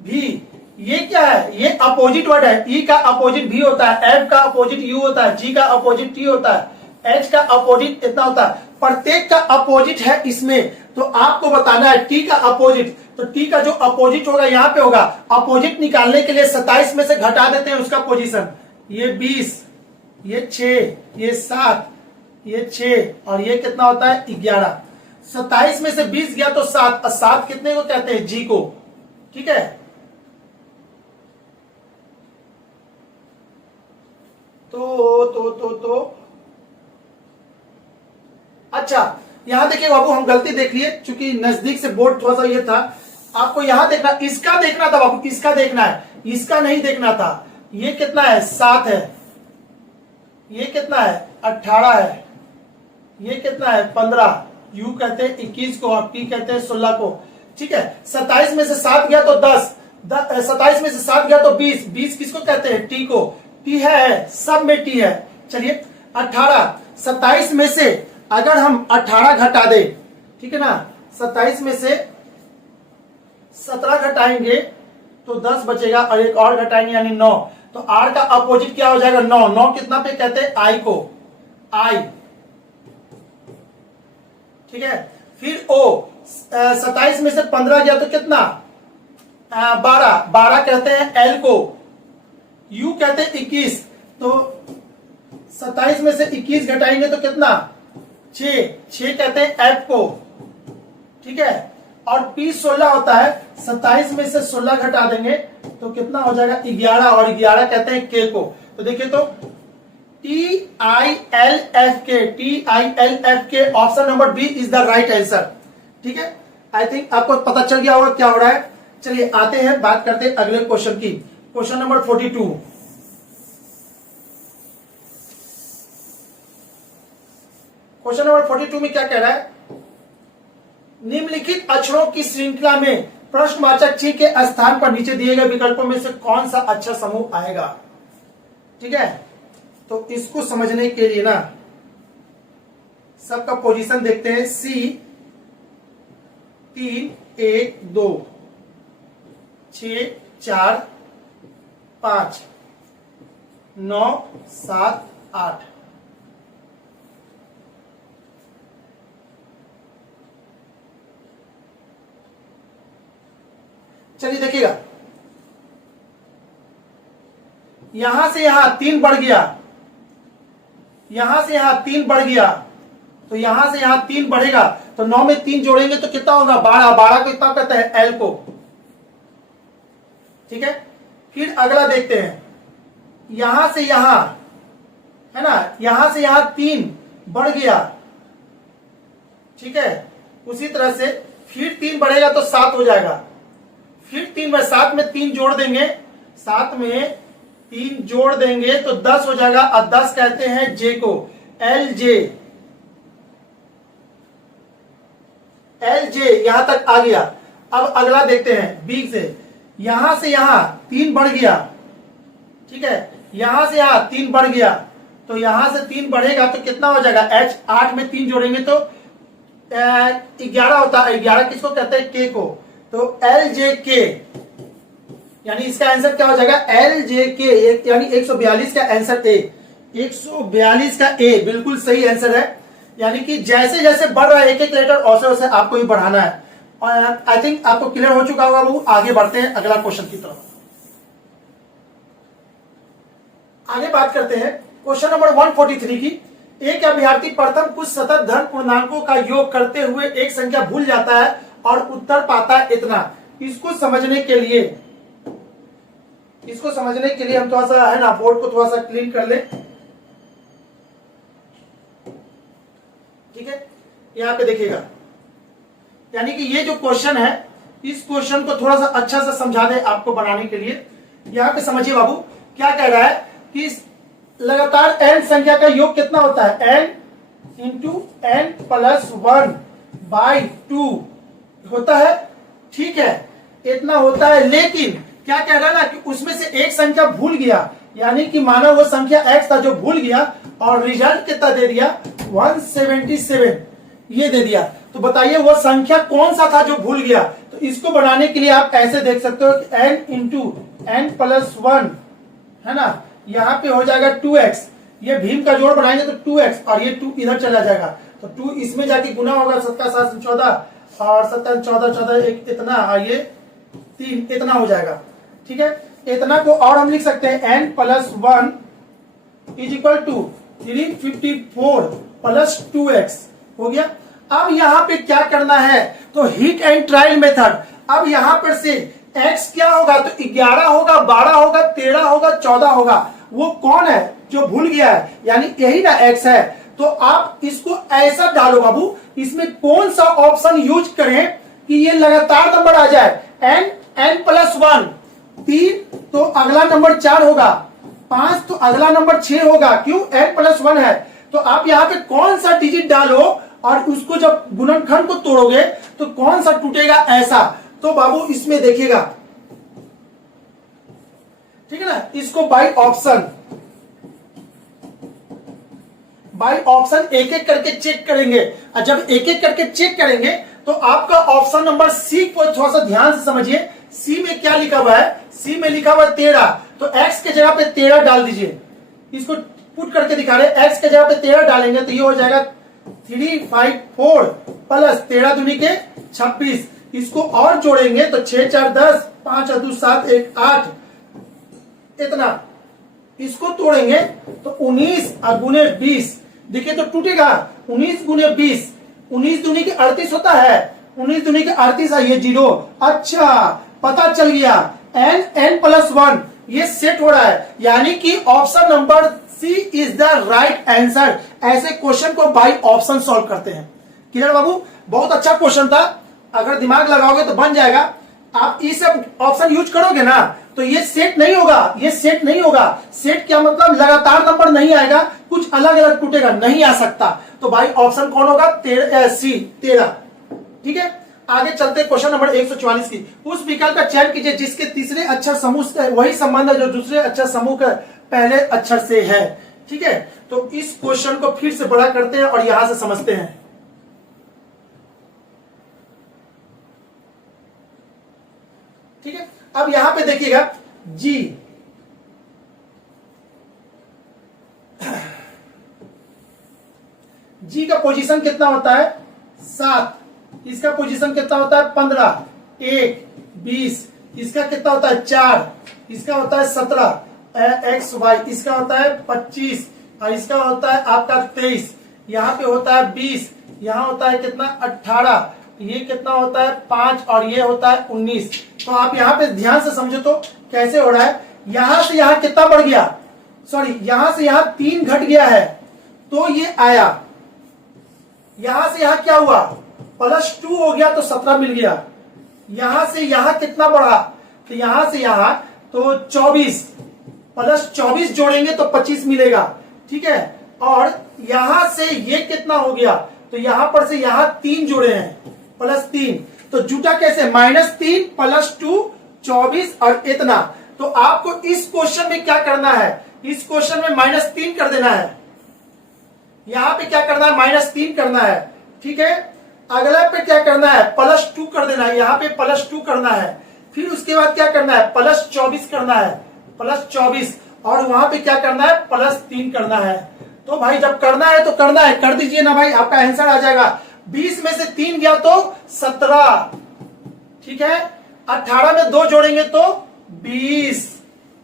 भी, ये क्या है, ये अपोजिट वर्ड है। ई का अपोजिट भी होता है, एफ का अपोजिट यू होता है, जी का अपोजिट टी होता है, एच का अपोजिट इतना होता है। प्रत्येक का अपोजिट है इसमें, तो आपको बताना है टी का अपोजिट। तो टी का जो अपोजिट होगा यहाँ पे होगा। अपोजिट निकालने के लिए 27 में से घटा देते हैं उसका पोजीशन। ये 20, ये 6, ये 7, ये 6 और ये कितना होता है 11। 27 में से 20 गया तो 7, और 7 कितने को कहते हैं जी को। ठीक है, अच्छा यहां देखिए बाबू, हम गलती देख लिए, चूंकि नजदीक से बोर्ड थोड़ा सा ये था, आपको यहां देखना, इसका देखना था बाबू, इसका देखना है, इसका नहीं देखना था। ये कितना है 7 है, ये कितना है 18 है, ये कितना है 15, यू कहते हैं 21 को और पी कहते हैं 16 को। ठीक है, 27 में से 7 गया तो 10, 27 में से 7 गया तो 20, 20 किसको कहते हैं टी को, टी है, सब में टी है। चलिए 18, 27 में से अगर हम 18 घटा दे, ठीक है ना, 27 में से 17 घटाएंगे तो 10 बचेगा और एक और घटाएंगे यानी 9, तो आर का अपोजिट क्या हो जाएगा 9, 9 कितना पे कहते हैं आई को, आई। ठीक है, फिर ओ 27 में से 15 गया तो कितना 12, 12 कहते हैं एल को, यू कहते हैं 21, तो 27 में से 21 घटाएंगे तो कितना 6, 6 कहते हैं एफ को। ठीक है, और पी 16 होता है, 27 में से 16 घटा देंगे तो कितना हो जाएगा 11, और 11 कहते हैं के को। तो देखिए तो TILFK, TILFK, option number B is the right answer. ठीक है, आई थिंक आपको पता चल गया होगा क्या हो रहा है। चलिए आते हैं, बात करते हैं अगले क्वेश्चन की, क्वेश्चन नंबर 42। क्वेश्चन नंबर 42 में क्या कह रहा है, निम्नलिखित अक्षरों की श्रृंखला में प्रश्नवाचक ची के स्थान पर नीचे दिए गए विकल्पों में से कौन सा अक्षर समूह आएगा। ठीक है, तो इसको समझने के लिए ना सबका पोजीशन देखते हैं, सी 3 1 2 6 4 5 9 7 8। चलिए देखिएगा, यहां से यहां 3 बढ़ गया, यहां से यहां 3 बढ़ गया, तो यहां से यहां 3 बढ़ेगा, तो 9 में 3 जोड़ेंगे तो कितना होगा 12, 12 को कितना कहते हैं एल को। ठीक है, फिर अगला देखते हैं, यहां से यहां है ना, यहां से यहां 3 बढ़ गया। ठीक है, उसी तरह से फिर 3 बढ़ेगा तो 7 हो जाएगा, फिर 3 में 7 में 3 जोड़ देंगे, 7 में 3 जोड़ देंगे तो 10 हो जाएगा, और 10 कहते हैं जे को, एल जे, एल जे यहां तक आ गया। अब अगला देखते हैं बी से, यहां से यहां 3 बढ़ गया। ठीक है, यहां से यहां 3 बढ़ गया, तो यहां से 3 बढ़ेगा तो कितना हो जाएगा एच, 8 में 3 जोड़ेंगे तो 11 होता है, 11 किसको कहते हैं के को, तो एल जे के, यानी इसका आंसर क्या हो जाएगा एल जे के, यानी 142 का आंसर ए, 142 का ए बिल्कुल सही आंसर है। यानी कि जैसे जैसे बढ़ रहा है एक एक लेटर, वैसे वैसे आपको ही बढ़ाना है। और आई थिंक आपको क्लियर हो चुका होगा। वो आगे बढ़ते हैं अगला क्वेश्चन की तरफ। आगे बात करते हैं क्वेश्चन नंबर 143 की। एक अभ्यर्थी प्रथम कुछ सतत धन पूर्णांकों का योग करते हुए एक संख्या भूल जाता है और उत्तर पाता है इतना। इसको समझने के लिए हम थोड़ा सा है ना बोर्ड को थोड़ा सा क्लीन कर ले। ठीक है, यहां पे देखिएगा, यानी कि ये जो क्वेश्चन है, इस क्वेश्चन को थोड़ा सा अच्छा से समझा दे आपको बनाने के लिए। यहां पे समझिए बाबू, क्या कह रहा है कि लगातार n संख्या का योग कितना होता है, n इंटू n प्लस 1/2 होता है। ठीक है, इतना होता है, लेकिन क्या कह रहा है ना कि उसमें से एक संख्या भूल गया, यानी कि मानो वो संख्या x था जो भूल गया और रिजल्ट कितना दे दिया 177 ये दे दिया। तो बताइए वो संख्या कौन सा था जो भूल गया। तो इसको बनाने के लिए आप ऐसे देख सकते हो कि n इंटू n प्लस 1 है ना, यहाँ पे हो जाएगा 2x, ये भीम का जोड़ बनाएंगे तो 2x और ये 2 इधर चला जाएगा, तो 2 इसमें जाके गुना होगा, 7 का 7 14 और 7 14 14 एक इतना और ये 3 इतना हो जाएगा। ठीक है, इतना को और हम लिख सकते हैं n plus 1 is equal to 354 plus 2x हो गया। अब यहाँ पे क्या करना है, तो हिट एंड ट्रायल मेथड। अब यहाँ पर से x क्या होगा, तो 11 होगा, 12 होगा, 13 होगा, 14 होगा। वो कौन है जो भूल गया है, यानी यही ना x है, तो आप इसको ऐसा डालो बाबू, इसमें कौन सा ऑप्शन यूज करें कि ये लगातार नंबर आ जाए। n+1, 3 तो अगला नंबर 4 होगा, 5 तो अगला नंबर 6 होगा, क्यों, n+1 है। तो आप यहाँ पे कौन सा डिजिट डालो और उसको जब गुणनखंड को तोड़ोगे तो कौन सा टूटेगा, ऐसा। तो बाबू इसमें देखिएगा, ठीक है ना, इसको बाई ऑप्शन एक एक करके चेक करेंगे। और जब एक एक करके चेक करेंगे तो आपका ऑप्शन नंबर सी को थोड़ा सा ध्यान से समझिए। सी में क्या लिखा हुआ है, सी में लिखा हुआ है 13, तो x के जगह पे 13 डाल दीजिए। इसको पुट करके दिखा रहे, x के जगह पे 13 डालेंगे तो ये हो जाएगा 354 प्लस 13 दूनी के 26। इसको और जोड़ेंगे तो 6 4 10, 5 2 7 1 8, इतना। इसको तोड़ेंगे तो 19 गुने 20, देखिए तो टूटेगा। 19 गुने 20, 19 दूनी के 38 होता है, 19 दूनी के 38 है, ये 0। अच्छा, पता चल गया, n+1 ये सेट हो रहा है, यानी कि option number C is the right answer. ऐसे क्वेश्चन को बाय ऑप्शन सॉल्व करते हैं। क्लियर बाबू, बहुत अच्छा क्वेश्चन था, अगर दिमाग लगाओगे तो बन जाएगा। आप ये सब ऑप्शन यूज करोगे ना तो ये सेट नहीं होगा, ये सेट नहीं होगा। सेट क्या मतलब, लगातार नंबर नहीं आएगा, कुछ अलग अलग टूटेगा, नहीं आ सकता। तो भाई ऑप्शन कौन होगा, सी 13। ठीक है, आगे चलते क्वेश्चन नंबर 144 की। उस विकल्प का चयन कीजिए जिसके तीसरे अक्षर समूह से वही संबंध है जो दूसरे अक्षर समूह का पहले अक्षर से है। ठीक है, तो इस क्वेश्चन को फिर से बड़ा करते हैं और यहां से समझते हैं। ठीक है, अब यहां पे देखिएगा जी, जी का पोजीशन कितना होता है, 7। इसका पोजीशन कितना होता है, 15, 1, 20। इसका कितना होता है, 4। इसका होता है 17, एक्स वाई। इसका होता है 25 और इसका होता है आपका 23। यहाँ पे होता है 20, यहाँ होता है कितना, 18। ये कितना होता है, 5 और ये होता है 19। तो आप यहाँ पे ध्यान से समझो तो कैसे हो रहा है। यहां से यहां कितना बढ़ गया, सॉरी यहां से यहां 3 घट गया है, तो ये आया। यहां से यहां क्या हुआ, +2 हो गया तो 17 मिल गया। यहां से यहां कितना बढ़ा, तो यहां से यहां तो 24, +24 जोड़ेंगे तो 25 मिलेगा। ठीक है, और यहां से ये कितना हो गया, तो यहां पर से यहां 3 जोड़े हैं, +3, तो जुटा कैसे, -3 +2 24 और इतना। तो आपको इस क्वेश्चन में क्या करना है, इस क्वेश्चन में -3 कर देना है। यहां पे क्या करना है, -3 करना है। ठीक है, अगला पे क्या करना है, +2 कर देना है। यहाँ पे +2 करना है, फिर उसके बाद क्या करना है, +24 करना है, +24, और वहां पे क्या करना है, +3 करना है। तो भाई जब करना है तो करना है, कर दीजिए ना भाई, आपका आंसर आ जाएगा। 20 में से 3 गया तो 17। ठीक है, 18 में 2 जोड़ेंगे तो 20।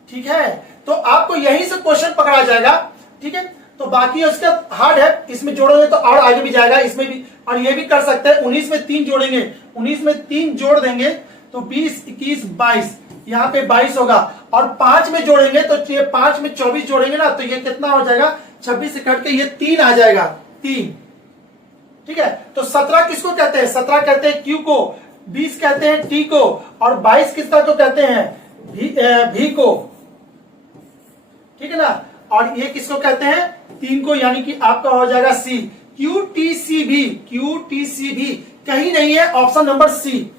ठीक है, तो आपको यहीं से क्वेश्चन पकड़ा जाएगा। ठीक है, तो बाकी उसका हार्ड है, इसमें जोड़ोगे तो और आगे भी जाएगा, इसमें भी, और ये भी कर सकते हैं। 19 में 3 जोड़ेंगे, 19 में 3 जोड़ देंगे तो 20, 21, 22, यहाँ पे 22 होगा। और 5 में जोड़ेंगे तो ये 5 में 24 जोड़ेंगे ना, तो ये कितना हो जाएगा, 26 से कट के ये 3 आ जाएगा, 3। ठीक है, तो 17 किसको कहते हैं, 17 कहते हैं क्यू को, 20 कहते हैं टी को, और 22 किसका तो कहते हैं भी को। ठीक है ना, और ये किसको कहते हैं, 3 को, यानी कि आपका हो जाएगा सी। QTCB, QTCB कहीं नहीं है, ऑप्शन नंबर सी,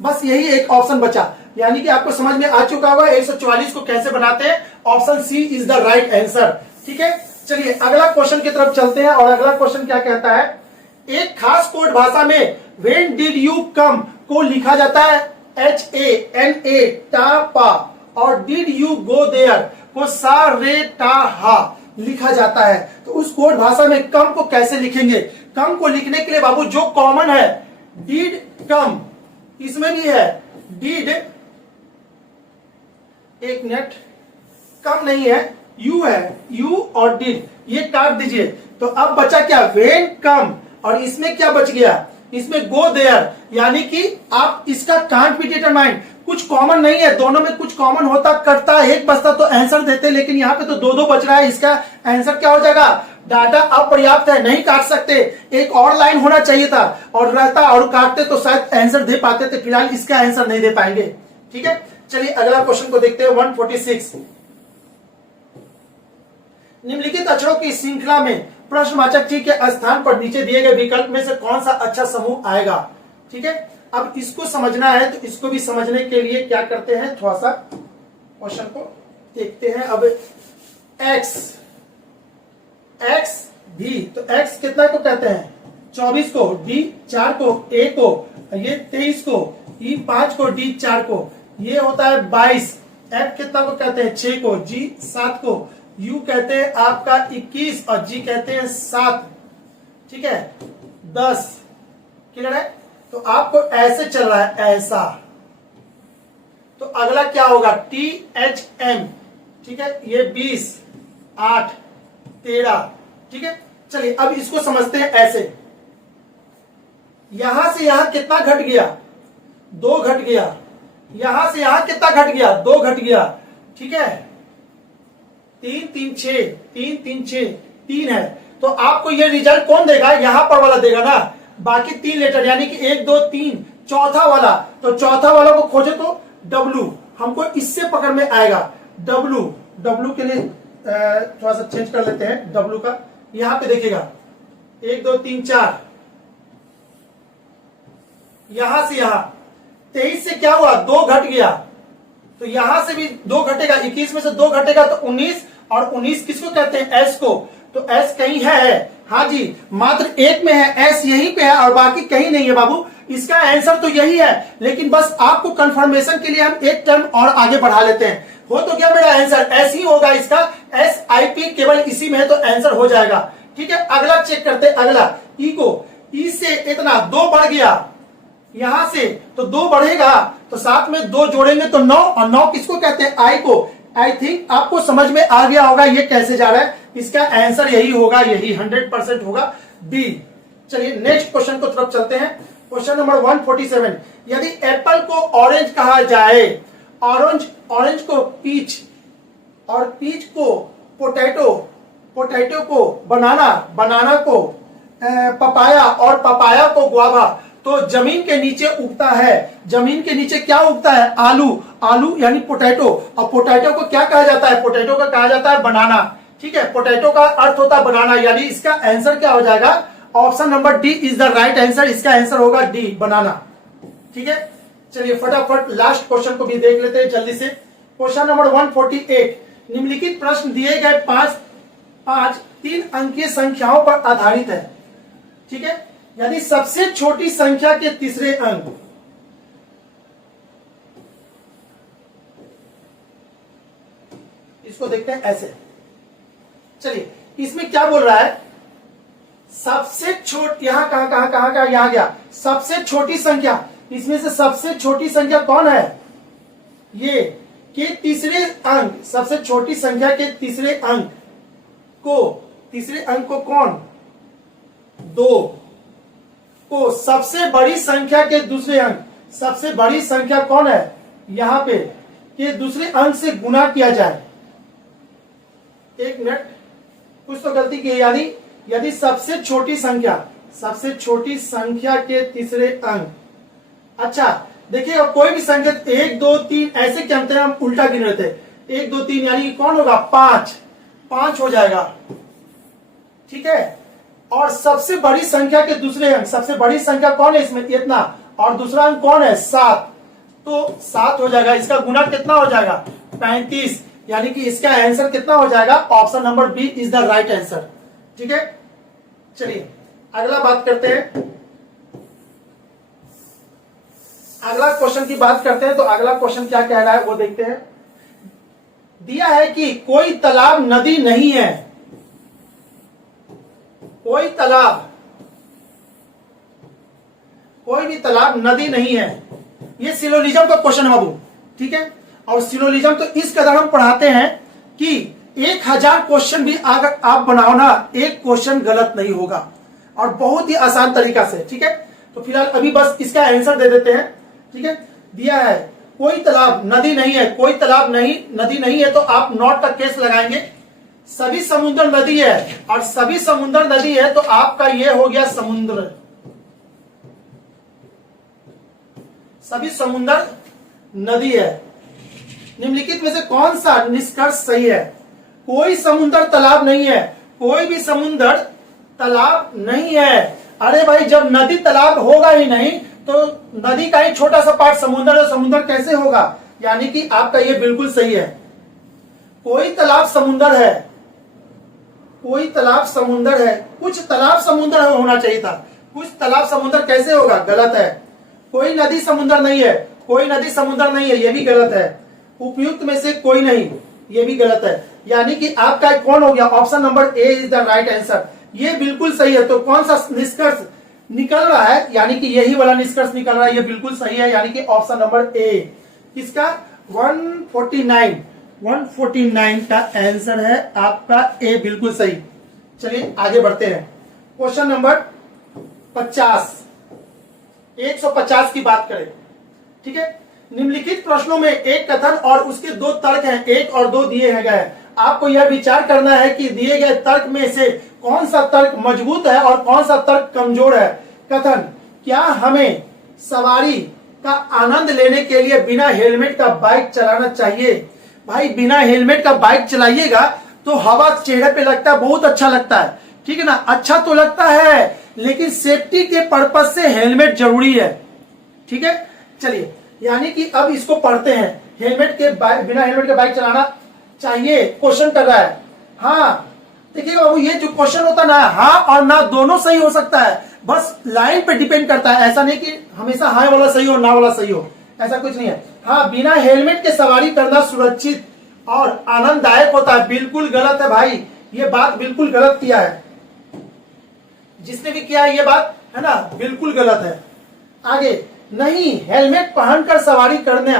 बस यही एक ऑप्शन बचा। यानी कि आपको समझ में आ चुका होगा 144 को कैसे बनाते हैं, option C is the right answer. ठीक है, चलिए अगला क्वेश्चन की तरफ चलते हैं। और अगला क्वेश्चन क्या कहता है, एक खास कोड भाषा में व्हेन डिड यू कम को लिखा जाता है HANA टा पा, और डिड यू गो देयर को सा रे टा हा लिखा जाता है। तो उस कोड भाषा में कम को कैसे लिखेंगे। कम को लिखने के लिए बाबू जो कॉमन है, डिड कम, इसमें भी है डिड, एक मिनट, कम नहीं है, यू है, यू और डिड, ये काट दीजिए। तो अब बचा क्या, व्हेन कम, और इसमें क्या बच गया, इसमें गो देयर, यानी कि आप इसका कांट बी डिटरमाइन, कुछ कॉमन नहीं है, दोनों में कुछ कॉमन होता, कटता एक बचता तो आंसर देते, लेकिन यहाँ पे तो दो दो बच रहा है। इसका आंसर क्या हो जाएगा? डाटा अपर्याप्त है, नहीं काट सकते, एक और लाइन होना चाहिए था, और रहता और काटते तो शायद आंसर दे पाते थे। फिलहाल इसका आंसर नहीं दे पाएंगे। ठीक है, चलिए अगला क्वेश्चन को देखते हैं। 146, निम्नलिखित अक्षरों की श्रृंखला में प्रश्नवाचक चिन्ह के स्थान पर नीचे दिए गए विकल्प में से कौन सा अच्छा समूह आएगा? ठीक है, अब इसको समझना है तो इसको भी समझने के लिए क्या करते हैं, थोड़ा सा क्वेश्चन को देखते हैं। अब x भी, तो x कितना को कहते हैं? 24 को, d 4 को, a को, ये 23 को, e 5 को, d 4 को, ये होता है 22। f कितना को कहते हैं? 6 को, g 7 को, u कहते हैं आपका 21 और g कहते हैं 7। ठीक है, 10। क्लियर है? तो आपको ऐसे चल रहा है, ऐसा। तो अगला क्या होगा? THM। ठीक है, ये 20, 8, 13। ठीक है, चलिए अब इसको समझते हैं ऐसे। यहां से यहां कितना घट गया? 2 घट गया। यहां से यहां कितना घट गया? 2 घट गया। ठीक है, 3 3 6, 3 3 6, 3 है। तो आपको ये रिजल्ट कौन देगा? यहां पर वाला देगा ना, बाकी 3 लेटर यानी कि 1 2 3, चौथा वाला। तो चौथा वाला को खोजे तो W, हमको इससे पकड़ में आएगा। W के लिए थोड़ा सा चेंज कर लेते हैं W का। यहां पे देखिएगा 1 2 3 4, यहां से यहां 23 से क्या हुआ? 2 घट गया। तो यहां से भी 2 घटेगा, 21 में से 2 घटेगा तो 19, और 19 किसको कहते हैं? S को। तो S कहीं है? हाँ जी, मात्र एक में है, S यहीं पे है और बाकी कहीं नहीं है बाबू। इसका आंसर तो यही है, लेकिन बस आपको कंफर्मेशन के लिए हम एक टर्म और आगे बढ़ा लेते हैं। हो तो क्या मेरा आंसर S ही होगा, इसका SIP केवल इसी में है तो आंसर हो जाएगा। ठीक है, अगला चेक करते हैं। अगला E को, E से इतना 2 बढ़ गया, यहां से तो 2 बढ़ेगा, तो साथ में 2 जोड़ेंगे तो 9, और 9 किसको कहते हैं? I को। आई थिंक आपको समझ में आ गया होगा ये कैसे जा रहा है। इसका आंसर यही होगा, यही 100% होगा, B। चलिए नेक्स्ट क्वेश्चन को तरफ चलते हैं। क्वेश्चन नंबर 147, यदि एप्पल को ऑरेंज कहा जाए, ऑरेंज को पीच, और पीच को पोटैटो, पोटैटो को बनाना को पपाया, और पपाया को गुआवा, तो जमीन के नीचे उगता है। जमीन के नीचे क्या उगता है? आलू यानी पोटैटो। और पोटैटो को क्या कहा जाता है? पोटैटो का कहा जाता है बनाना। ठीक है, पोटैटो का अर्थ होता है बनाना, यानी इसका आंसर क्या हो जाएगा? Option number D is the right answer. इसका आंसर होगा डी, बनाना। ठीक है, चलिए फटाफट लास्ट क्वेश्चन को भी देख लेते हैं जल्दी से। क्वेश्चन नंबर 148, निम्नलिखित प्रश्न दिए गए 5 3 अंकीय संख्याओं पर आधारित है। ठीक है, यदि सबसे छोटी संख्या के तीसरे अंक, इसको देखते हैं ऐसे। चलिए इसमें क्या बोल रहा है? सबसे छोटी, यहां कहां यहां गया, सबसे छोटी संख्या, इसमें से सबसे छोटी संख्या कौन है? ये के तीसरे अंक, सबसे छोटी संख्या के तीसरे अंक को कौन? 2 को सबसे बड़ी संख्या के दूसरे अंक, सबसे बड़ी संख्या कौन है? यहां पे के दूसरे अंक से गुना किया जाए। एक मिनट, कुछ तो गलती की। यदि सबसे छोटी संख्या के तीसरे अंक, अच्छा देखिए, और कोई भी संख्या 1 2 3 ऐसे क्या होते हैं, हम उल्टा गिन रहे थे। 1 2 3 यानी कौन होगा? 5 हो जाएगा। ठीक है, और सबसे बड़ी संख्या के दूसरे अंक, सबसे बड़ी संख्या कौन है इसमें? इतना, और दूसरा अंक कौन है? 7, तो 7 हो जाएगा। इसका गुना कितना हो जाएगा? 35, यानी कि इसका आंसर कितना हो जाएगा? Option number B is the right answer. ठीक है, चलिए अगला बात करते हैं। अगला क्वेश्चन की बात करते हैं, तो अगला क्वेश्चन क्या कह रहा है वो देखते हैं। दिया है कि कोई तालाब नदी नहीं है, कोई भी तालाब नदी नहीं है। ये सिलोजिज्म का क्वेश्चन है बाबू। ठीक है, और सिलोजिज्म तो इस कदर हम पढ़ाते हैं कि 1000 क्वेश्चन भी अगर आप बनाओ ना, एक क्वेश्चन गलत नहीं होगा, और बहुत ही आसान तरीका से। ठीक है, तो फिलहाल अभी बस इसका आंसर दे देते हैं। ठीक है, दिया है कोई तालाब नदी नहीं है, कोई तालाब नहीं नदी नहीं है, तो आप नॉट का केस लगाएंगे। सभी समुद्र नदी है और सभी समुद्र नदी है, तो आपका ये हो गया समुद्र। सभी समुद्र नदी है। निम्नलिखित में से कौन सा निष्कर्ष सही है? कोई समुद्र तालाब नहीं है, कोई भी समुद्र तालाब नहीं है। अरे भाई, जब नदी तालाब होगा ही नहीं तो नदी का ही छोटा सा पार्ट समुद्र है, समुद्र कैसे होगा? यानी कि आपका ये बिल्कुल सही है। कोई तालाब समुद्र है, कोई तालाब समुद्र है, कुछ तालाब समुद्र होना चाहिए था, कुछ तालाब समुद्र कैसे होगा? गलत है। कोई नदी समुद्र नहीं है, कोई नदी समुद्र नहीं है, ये भी गलत है। उपयुक्त में से कोई नहीं, ये भी गलत है। यानी कि आपका कौन हो गया? Option number A is the right answer. ये बिल्कुल सही है। तो कौन सा निष्कर्ष निकल रहा है? यानी कि यही वाला निष्कर्ष निकल रहा है, ये बिल्कुल सही है। यानी कि ऑप्शन नंबर ए इसका 149 का आंसर है आपका ए, बिल्कुल सही। चलिए आगे बढ़ते हैं। क्वेश्चन नंबर 50, 150 की बात करें, ठीक है। निम्नलिखित प्रश्नों में एक कथन और उसके दो तर्क हैं, 1 और 2 दिए गए हैं। आपको यह विचार करना है कि दिए गए तर्क में से कौन सा तर्क मजबूत है और कौन सा तर्क कमजोर है। कथन, क्या हमें सवारी का आनंद लेने के लिए बिना हेलमेट का बाइक चलाना चाहिए? भाई, बिना हेलमेट का बाइक चलाइएगा तो हवा चेहरे पे लगता है, बहुत अच्छा लगता है, ठीक है ना। अच्छा तो लगता है, लेकिन सेफ्टी के पर्पज से हेलमेट जरूरी है, ठीक है। चलिए, यानी कि अब इसको पढ़ते हैं। बिना हेलमेट के बाइक चलाना चाहिए, क्वेश्चन कर रहा है। हाँ, देखिएगा बाबू, ये जो क्वेश्चन होता है ना, हाँ और ना दोनों सही हो सकता है, बस लाइन पे डिपेंड करता है। ऐसा नहीं कि हमेशा हाँ वाला सही हो ना वाला सही हो, ऐसा कुछ नहीं है। हाँ, बिना हेलमेट के सवारी करना सुरक्षित और आनंददायक होता है, बिल्कुल गलत है भाई। ये बात बिल्कुल गलत किया है, जिसने भी किया है ये बात, है ना, बिल्कुल गलत है। आगे, नहीं, हेलमेट पहनकर सवारी करना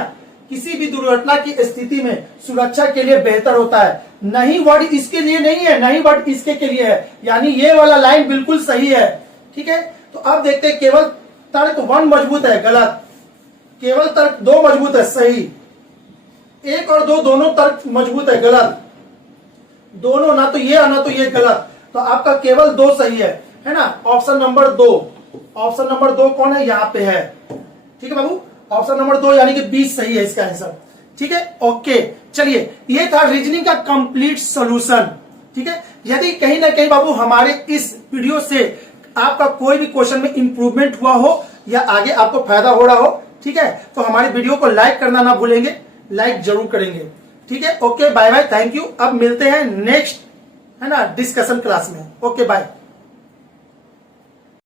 किसी भी दुर्घटना की स्थिति में सुरक्षा के लिए बेहतर होता है। नहीं वर्ड इसके लिए नहीं है, नहीं वर्ड इसके के लिए है। यानी ये वाला लाइन बिल्कुल सही है, ठीक है। तो अब देखते हैं, केवल तर्क 1 मजबूत है, गलत। केवल तर्क 2 मजबूत है, सही। 1 और 2 दोनों तर्क मजबूत है, गलत। दोनों, ना तो ये ना तो ये, गलत। तो आपका केवल 2 सही है ना। ऑप्शन नंबर 2, ऑप्शन नंबर 2 कौन है? यहाँ पे है, ठीक है बाबू। ऑप्शन नंबर 2 यानी कि 20 सही है इसका आंसर, ठीक है। ओके, चलिए, ये था रीजनिंग का कंप्लीट सॉल्यूशन, ठीक है। यदि कहीं ना कहीं बाबू हमारे इस वीडियो से आपका कोई भी क्वेश्चन में इंप्रूवमेंट हुआ हो या आगे आपको फायदा हो रहा हो, ठीक है, तो हमारे वीडियो को लाइक करना ना भूलेंगे, लाइक जरूर करेंगे, ठीक है। Okay, bye bye, thank you. अब मिलते हैं नेक्स्ट, है ना, डिस्कशन क्लास में। Okay, bye.